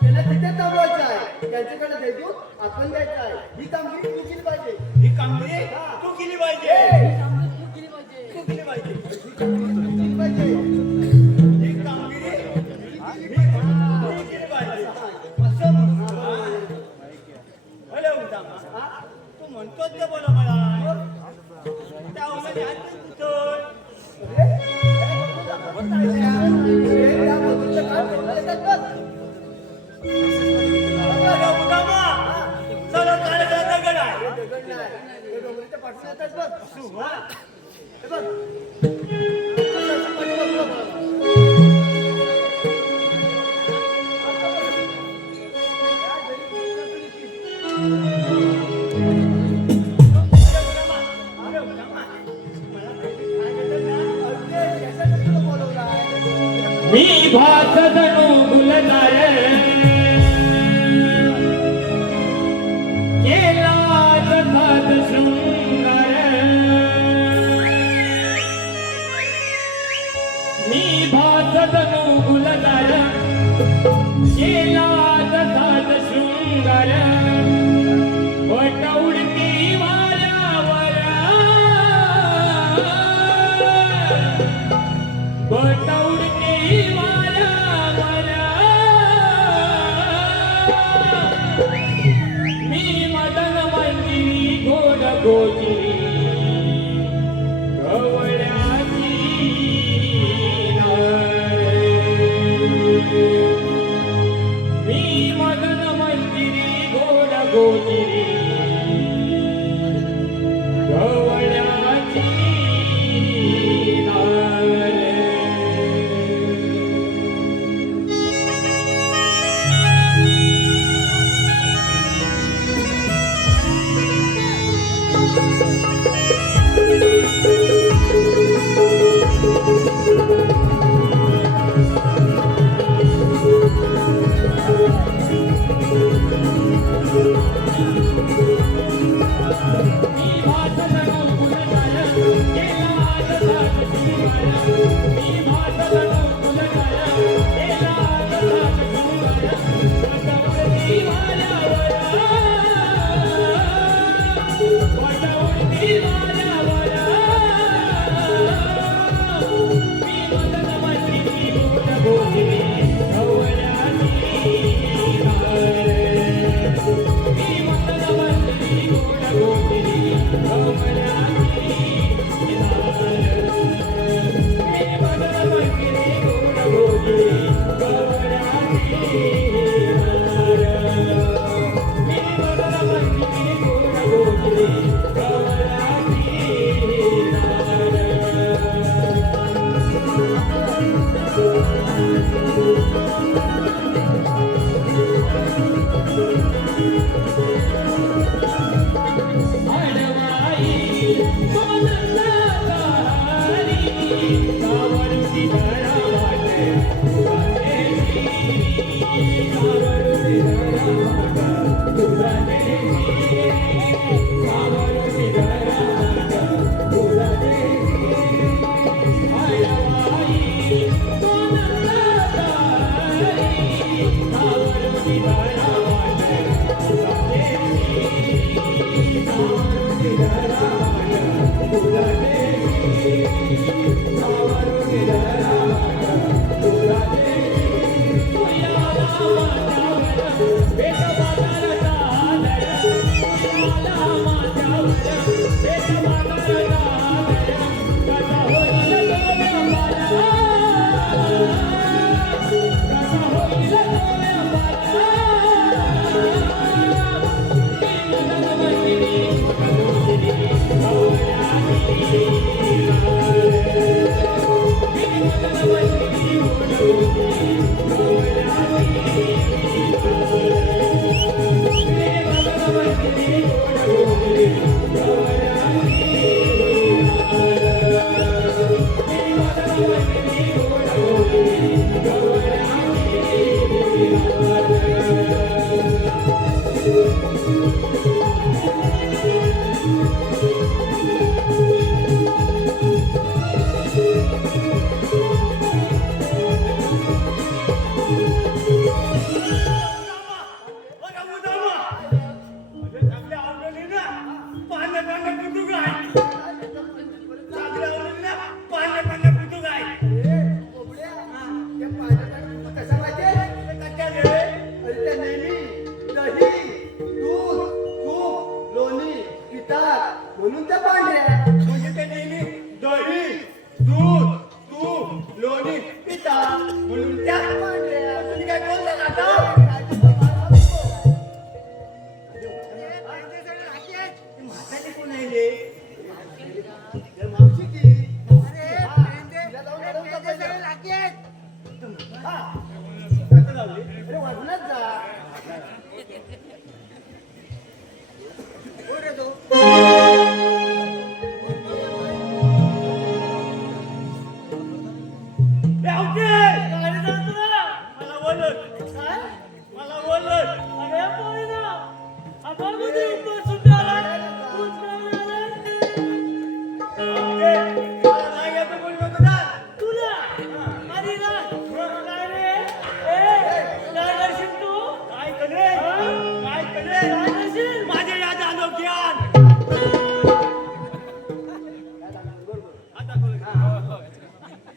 त्यांना तिथे थांबवायचं आहे. त्यांच्याकडे द्यायचो, आपण द्यायचं आहे. ही कामगिरी तू केली पाहिजे. ही कामगिरी तू केली पाहिजे. तू केली पाहिजे. केली पाहिजे. ही कामगिरी मी केली पाहिजे. असं म्हणतो. हॅलो उदामा, तू म्हणतोच ते बोला मला. त्या उमेद हात तुझं. त्या मधूनचं काम करून देतात बघ. हॅलो उदामा, चला काळ्याचा दगड आहे. दगड नाही. हे डोंगरीच्या पाठून येतात बघ. हा. हे बघ. असं पाठीमागं बघ. अरे उदामा, मला माहिती सांगितलं ना. अरे, यासाठी तुला बोलवलं आहे. मी भात जणू गुलजार केला जसाद शृंगार. मी भात जणू गुलजार केला जसाद शृंगार. वटउडती वाऱ्यावर वटउडती वाऱ्यावर मी मदन मंदिरी गोड गोजी गवळ्याची नाळ. मी मदन मंदिरी गोड गोजी गवळ्याची नाळ. तुला म्हणून त्या पांढऱ्या. म्हणजे ते नेहमी दही दूध तूप लोणी पिता म्हणून त्या पांढऱ्या. तुम्ही काय बोलता का आता? म्हातारी कोण आहे रे? हे मावशी की. हा, तिला जाऊन अडवता पहिलं. हा, आता जाऊ दे. अरे वाजूनच जा. कोण रे तो? रावते! गाडी जातो ना. मला बोलत काय? मला बोलत अरे पोरीनो, आपण कुठे उपर सुट्टा आला? तूच काय आलाय? मला नाही येतं बोलू नको ना. तुला? अरे ना, काय रे? ए, काय करशील तू? काय करे काय करे काय करशील? माझे याद आलो ज्ञान आता बोल.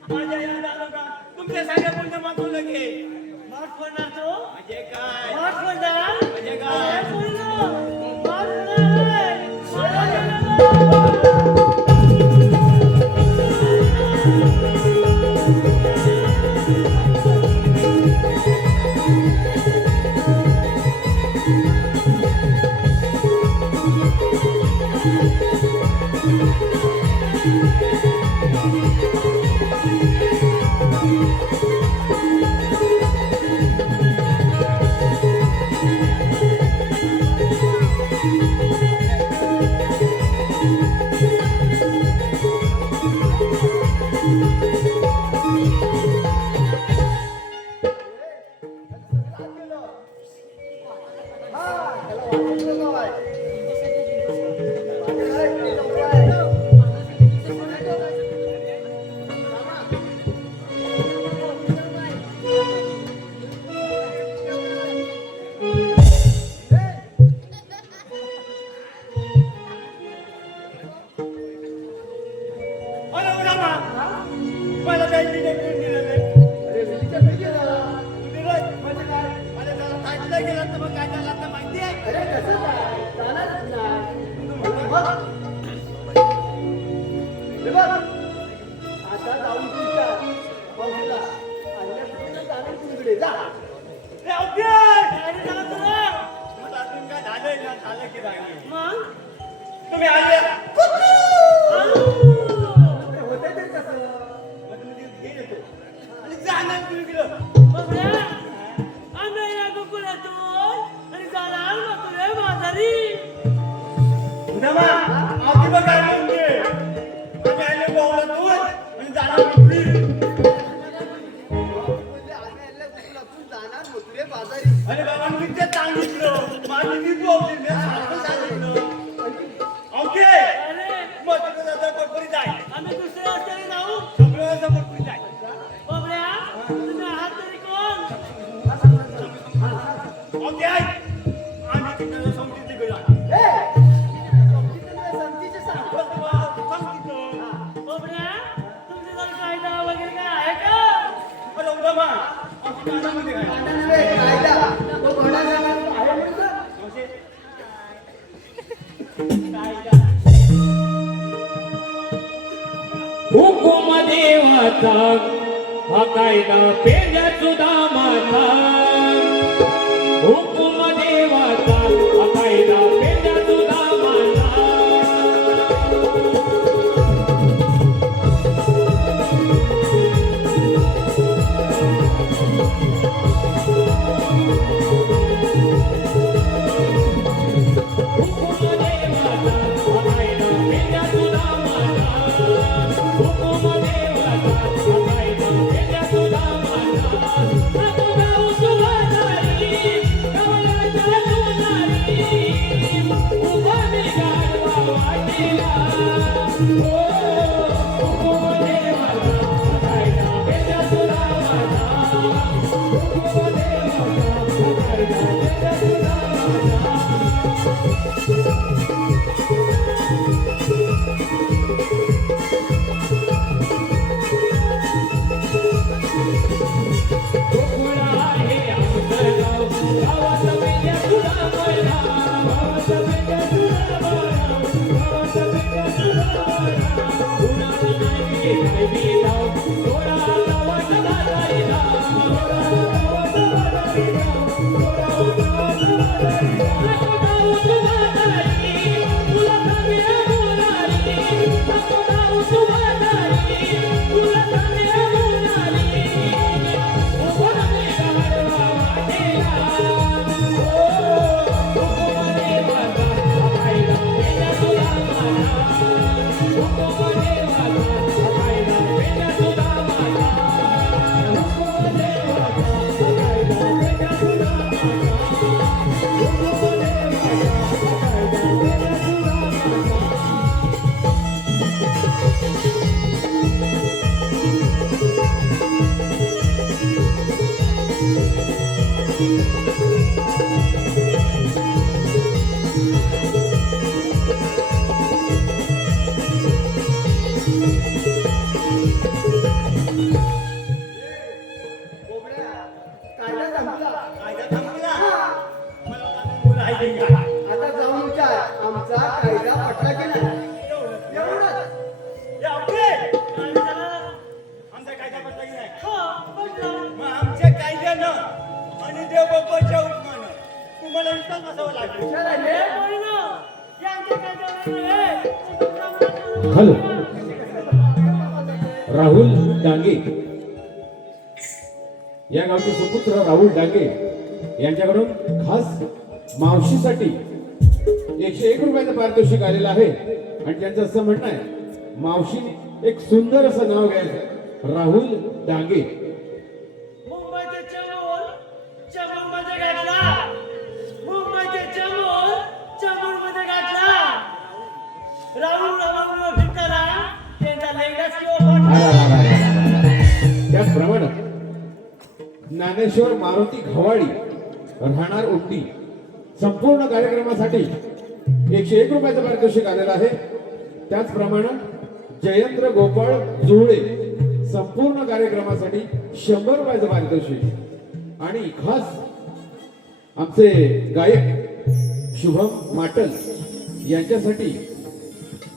माझ्या याद आलो का तुमच्या सांगा कोणतं मागू लगे माफ करणार तू? म्हणजे काय माफ करणार? म्हणजे काय? अरे पोरीनो, माफ करणार. माफ करणार. मला काही दिलं दिलं नाही अरे विधीच्या मी गेला. दिलं म्हणजे काय मला त्याला काढला गेला तर मग काय झालं आता माहिती आहे अरे कसं काय? जाणारच नाही. बघ. हे बघ. आता जाऊन तुमच्या मावशीला आणण्यापूर्वी जाणार तुमच्याकडे. जा. रावते! गाडी जातो तुला. मग अजून काय झालंय ना झालं की नाही मग? तुम्ही आले आलू. अरे होतंय ते कसं? मग तुम्ही घेऊन येतो आणि जाणार तुम्ही गेलं बाबड्या, आम्ही या गोकुळातून आणि जाणार मथुरे बाजारी. उद्या आधी बघ काय म्हणते आम्ही आले गोवळातून आणि जाणार विक्री म्हणजे आम्ही याला गोकुळातून जाणार मथुरे बाजारी. अरे बाबा मी ते सांगितलं माझी मी बोलली मी सारखं सांगितलं ओके अरे, मग तिकडे जाता कोपरी जाय आम्ही दुसऱ्या रस्त्याने जाऊ. सगळं कोपरी जाय बाबड्या, तुम्ही आहात तरी कोण? ओके आम्ही तिकडे समजून तिकडे जाणार ए, समजीचं समजीचं सांग. सांगितलं बाबड्या, तुमच्या जर कायदा वगैरे काय आहे का? अरे उद्या मा आमची कानामध्ये काय कांदा नव्हे, कायदा. तो घोडा जाणार आहे म्हणून तर. मावशी, हुकुम देवाचा हा कायदा पेल्या सुदामाचा हुकुम देवाचा हा कायदा पेल्या सुदामाचा हुकुम देवाचा हा कायदा पेल्या सुदामाचा हुकुम देवाचा हा कायदा पेल्या सुदामाचा आता गाव सुवादारी गावाच्या सुनारी उभा मी गाडवा वाटेला हो हुकुम देवाचा हा कायदा पेल्या सुदामाचा हुकुम देवाचा हा कायदा पेल्या सुदामाचा गोकुळा आहे आमचं गाव गावात पेल्या सुदामाला गावात पेल्या सुदामाला गावात हे पोरीनो, हे आमच्या काकाला हे. हॅलो राहुल डांगे या गावचे सुपुत्र राहुल डांगे यांच्याकडून खास मावशीसाठी 101 रुपयाचं पारितोषिक आलेलं आहे आणि त्यांचं असं म्हणणं आहे मावशीने एक सुंदर असं नाव घ्यायचं राहुल डांगे. मुंबईचे चमूर चमूरमध्ये गाठला. मुंबईचे चमूर चमूरमध्ये गाठला. राहुल राहुल फिरताना त्यांचा लेंगाच किंवा त्याचप्रमाणे ज्ञानेश्वर मारुती घवाडी राहणार उंडी संपूर्ण कार्यक्रमासाठी 101 रुपयाचं पारितोषिक आलेलं आहे. त्याचप्रमाणे जयेंद्र गोपाळ जुळे संपूर्ण कार्यक्रमासाठी 100 रुपयाचं पारितोषिक आणि खास आमचे गायक शुभम माटल यांच्यासाठी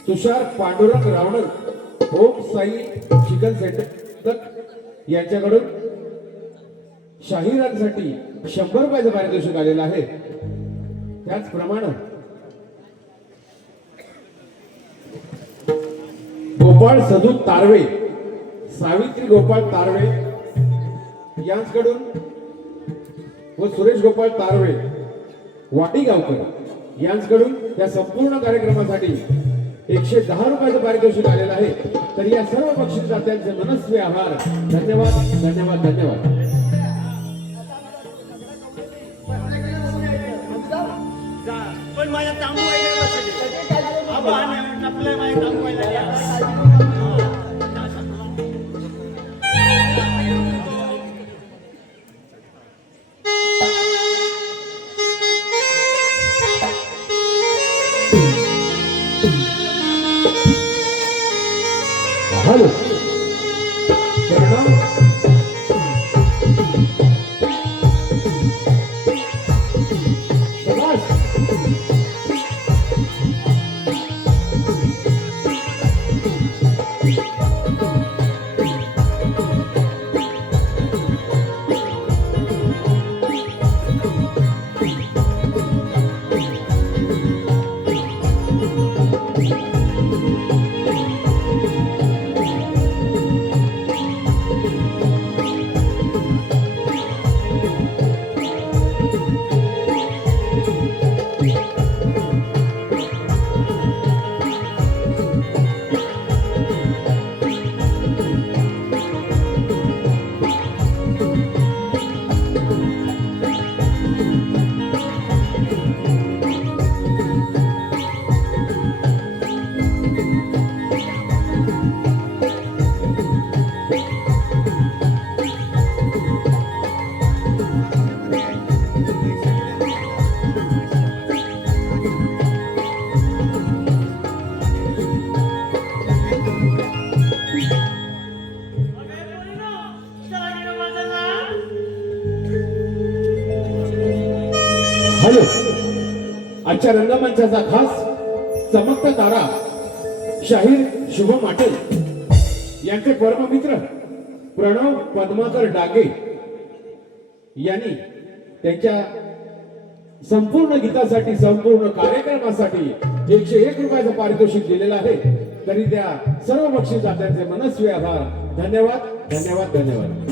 तुषार पांडुरंग रावणक ओम साई चिकन सेंटर यांच्याकडून शाहिरांसाठी 100 रुपयाचं पारितोषिक आलेलं आहे. त्याचप्रमाणे गोपाळ सदू तारवे सावित्री गोपाळ तारवे यांच्याकडून व सुरेश गोपाळ तारवे वाटीगावकर यांच्याकडून या संपूर्ण कार्यक्रमासाठी 110 रुपयाचं पारितोषिक आलेलं आहे. तर या सर्व बक्षीसदात्यांचे मनस्वी आभार. धन्यवाद धन्यवाद धन्यवाद. पण माझ्या तांबू व्हायला लक्ष दे. आबा आपल्या माझ्या तांबू व्हायला हॅलो प्रणाम. शाबास. हॅलो आजच्या रंगमंचाचा खास चमकता तारा शाहीर शुभम माटेल यांचे परममित्र प्रणव पद्माकर डागे यांनी त्यांच्या संपूर्ण गीतासाठी संपूर्ण कार्यक्रमासाठी 101 रुपयाचं पारितोषिक दिलेलं आहे. तरी त्या सर्व बक्षीसदात्यांचे मनस्वी आभार. धन्यवाद धन्यवाद धन्यवाद.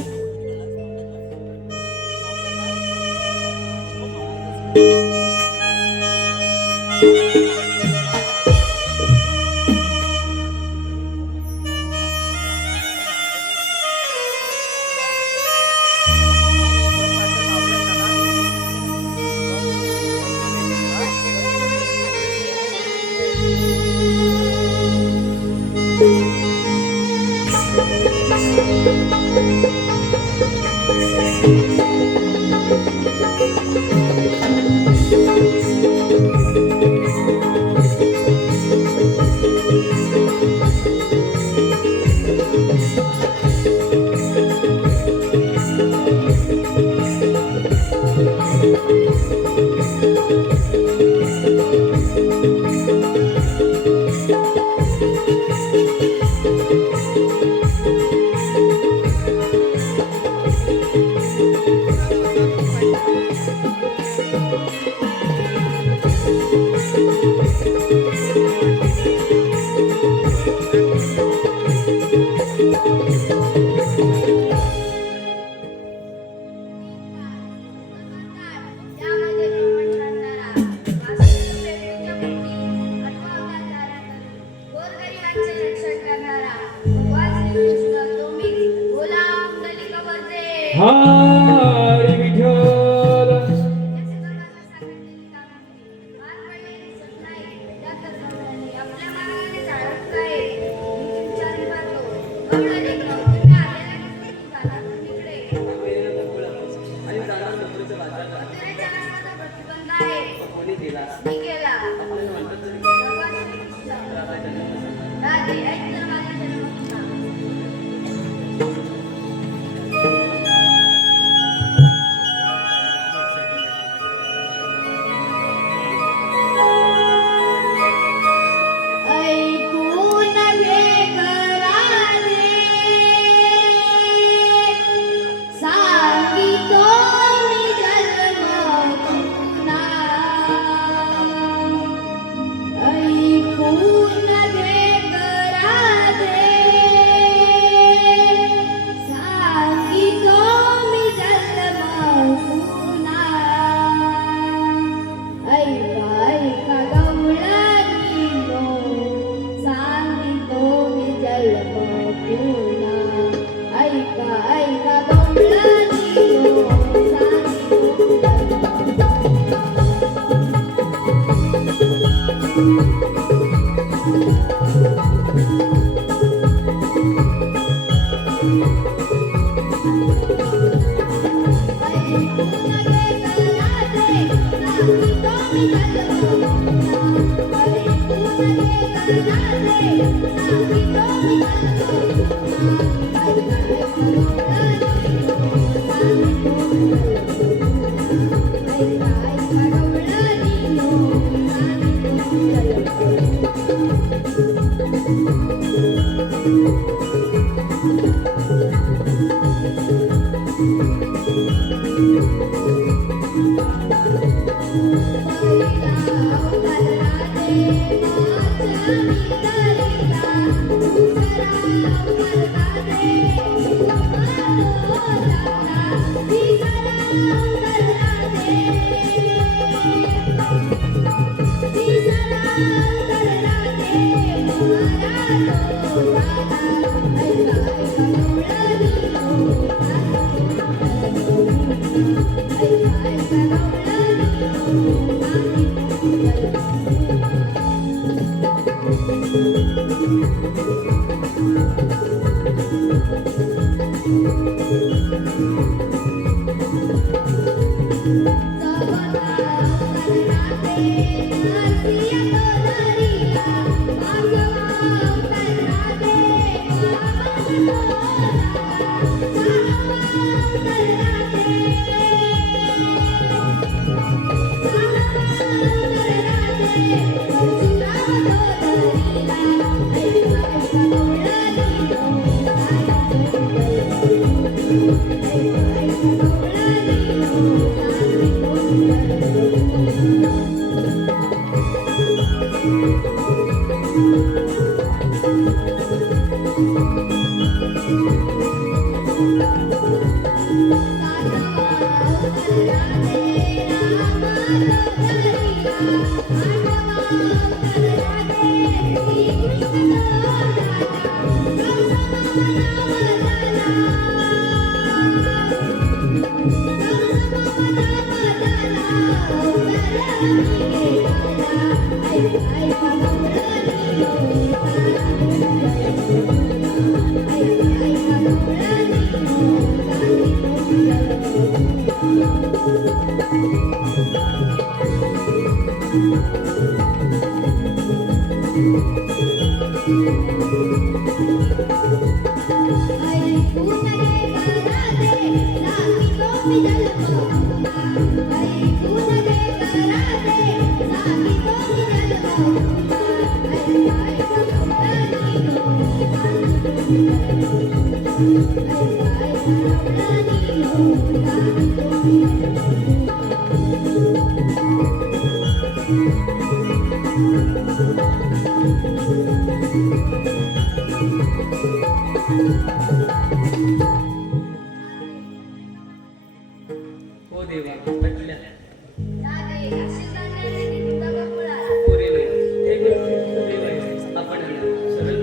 प्राण्यांचे रक्षण करणारा भगवान श्रीकृष्ण तुम्हीच बोला कुंडलिक वरदे. हरी विठ्ठल. या सर्वांना सांगितलेली कामगिरी पार पडलेली दिसत नाही. त्या तरुणाने आपल्या मार्गाने चालत काय मी विचारून पाहतो. कुंडलिक तुम्ही आलेला नसून निघाला इकडे. वेळेला मुळा आणि जाणार नोकरीच्या बाजारात मथुरेच्या रस्त्याचा प्रतिबंध आहे. कोणी केला मी केला. आपल्याला म्हणतात तरी भगवान श्रीकृष्ण राधा जन्म कसा? राधे ऐक तर माझा जन्मकथा. ऐकून घे राधे सांगितो मी जन्म तुना. ऐकून घे राधे सांगितो मी जन्म तुना. ऐका ऐका गवळणीनो सांगितो मी जन्म पुन्हा. ऐका ऐका गवळणीनो सांगितो मी जन्म हो देवा पटल्या राधे आशीर्वाद देणारी बघा मुळा. पुरे नाही एक देव आहे आपण सरळ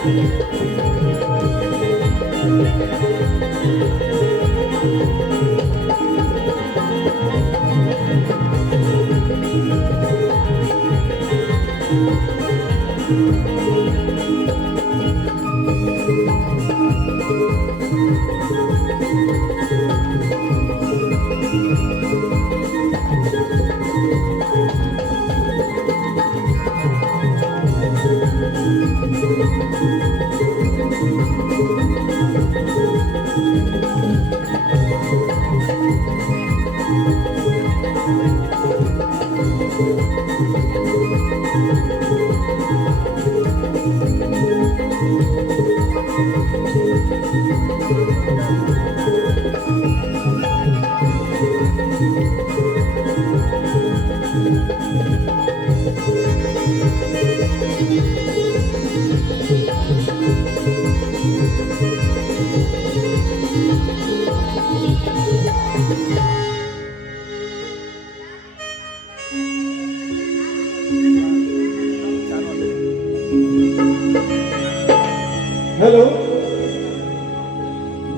हॅलो,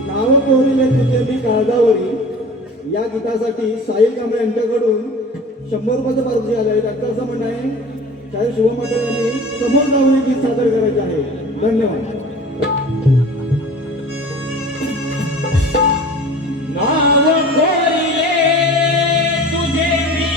नाव कोरिले तुझे मी काळजावरी या गीतासाठी साहिल कांबळे यांच्याकडून 100 रुपयाचं पारितोषिक आलं आहे. त्यांचं असं म्हणणं आहे शाहीर शुभम पाटील यांनी समोर जाऊन हे गीत सादर करायचे आहे. धन्यवाद. नाव कोरिले तुझे मी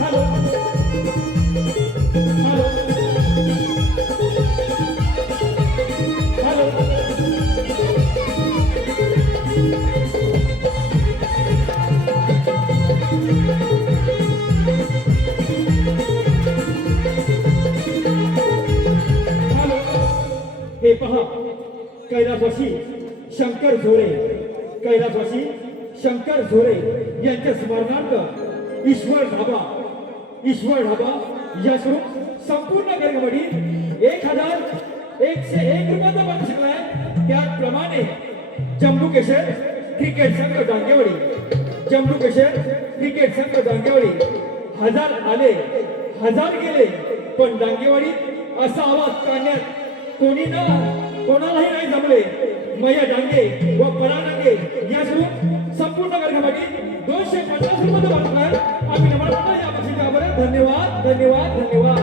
हॅलो हॅलो हॅलो हे पहा कैलासवासी शंकर झोरे कैलासवासी शंकर झोरे यांच्या स्मरणार्थ ईश्वर ढाबा याकडून संपूर्ण गर्गवडी 1101 रुपयाचा बंद शिकलाय. त्याप्रमाणे जम्बुकेशर क्रिकेट संघ डांगेवाडी 1000 आले 1000 गेले, पण डांगेवाडी असा आवाज काढण्यात कोणालाही नाही जमले. मया डांगे व परा डांगे याकडून संपूर्ण वर्गामध्ये 250 रुपये वाटणार. आम्ही नम्रपणे या बक्षिसाबरोबर धन्यवाद धन्यवाद धन्यवाद.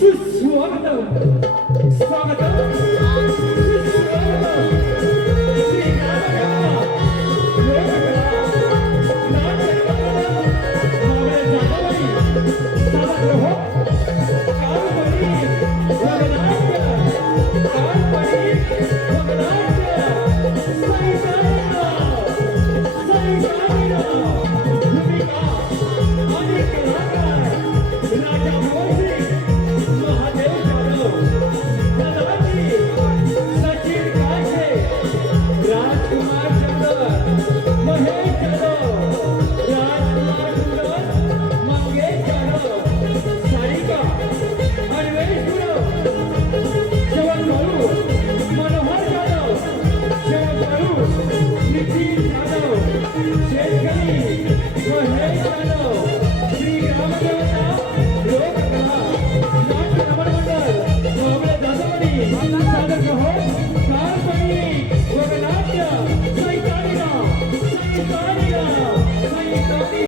सुस्वागतम स्वागतम सुस्वागतम श्री रामकृष्ण लोककला नाट्यकला मावळे जाधवई सावत्र काळपणी वगनाट्य काळपणी वगनाट्य सैशानिना भूमिका आणि कलाकार राजा मोहनसिंग महादेव जाधव कदाची सचिन काशे राजकुमार चंद्र महेश जाधव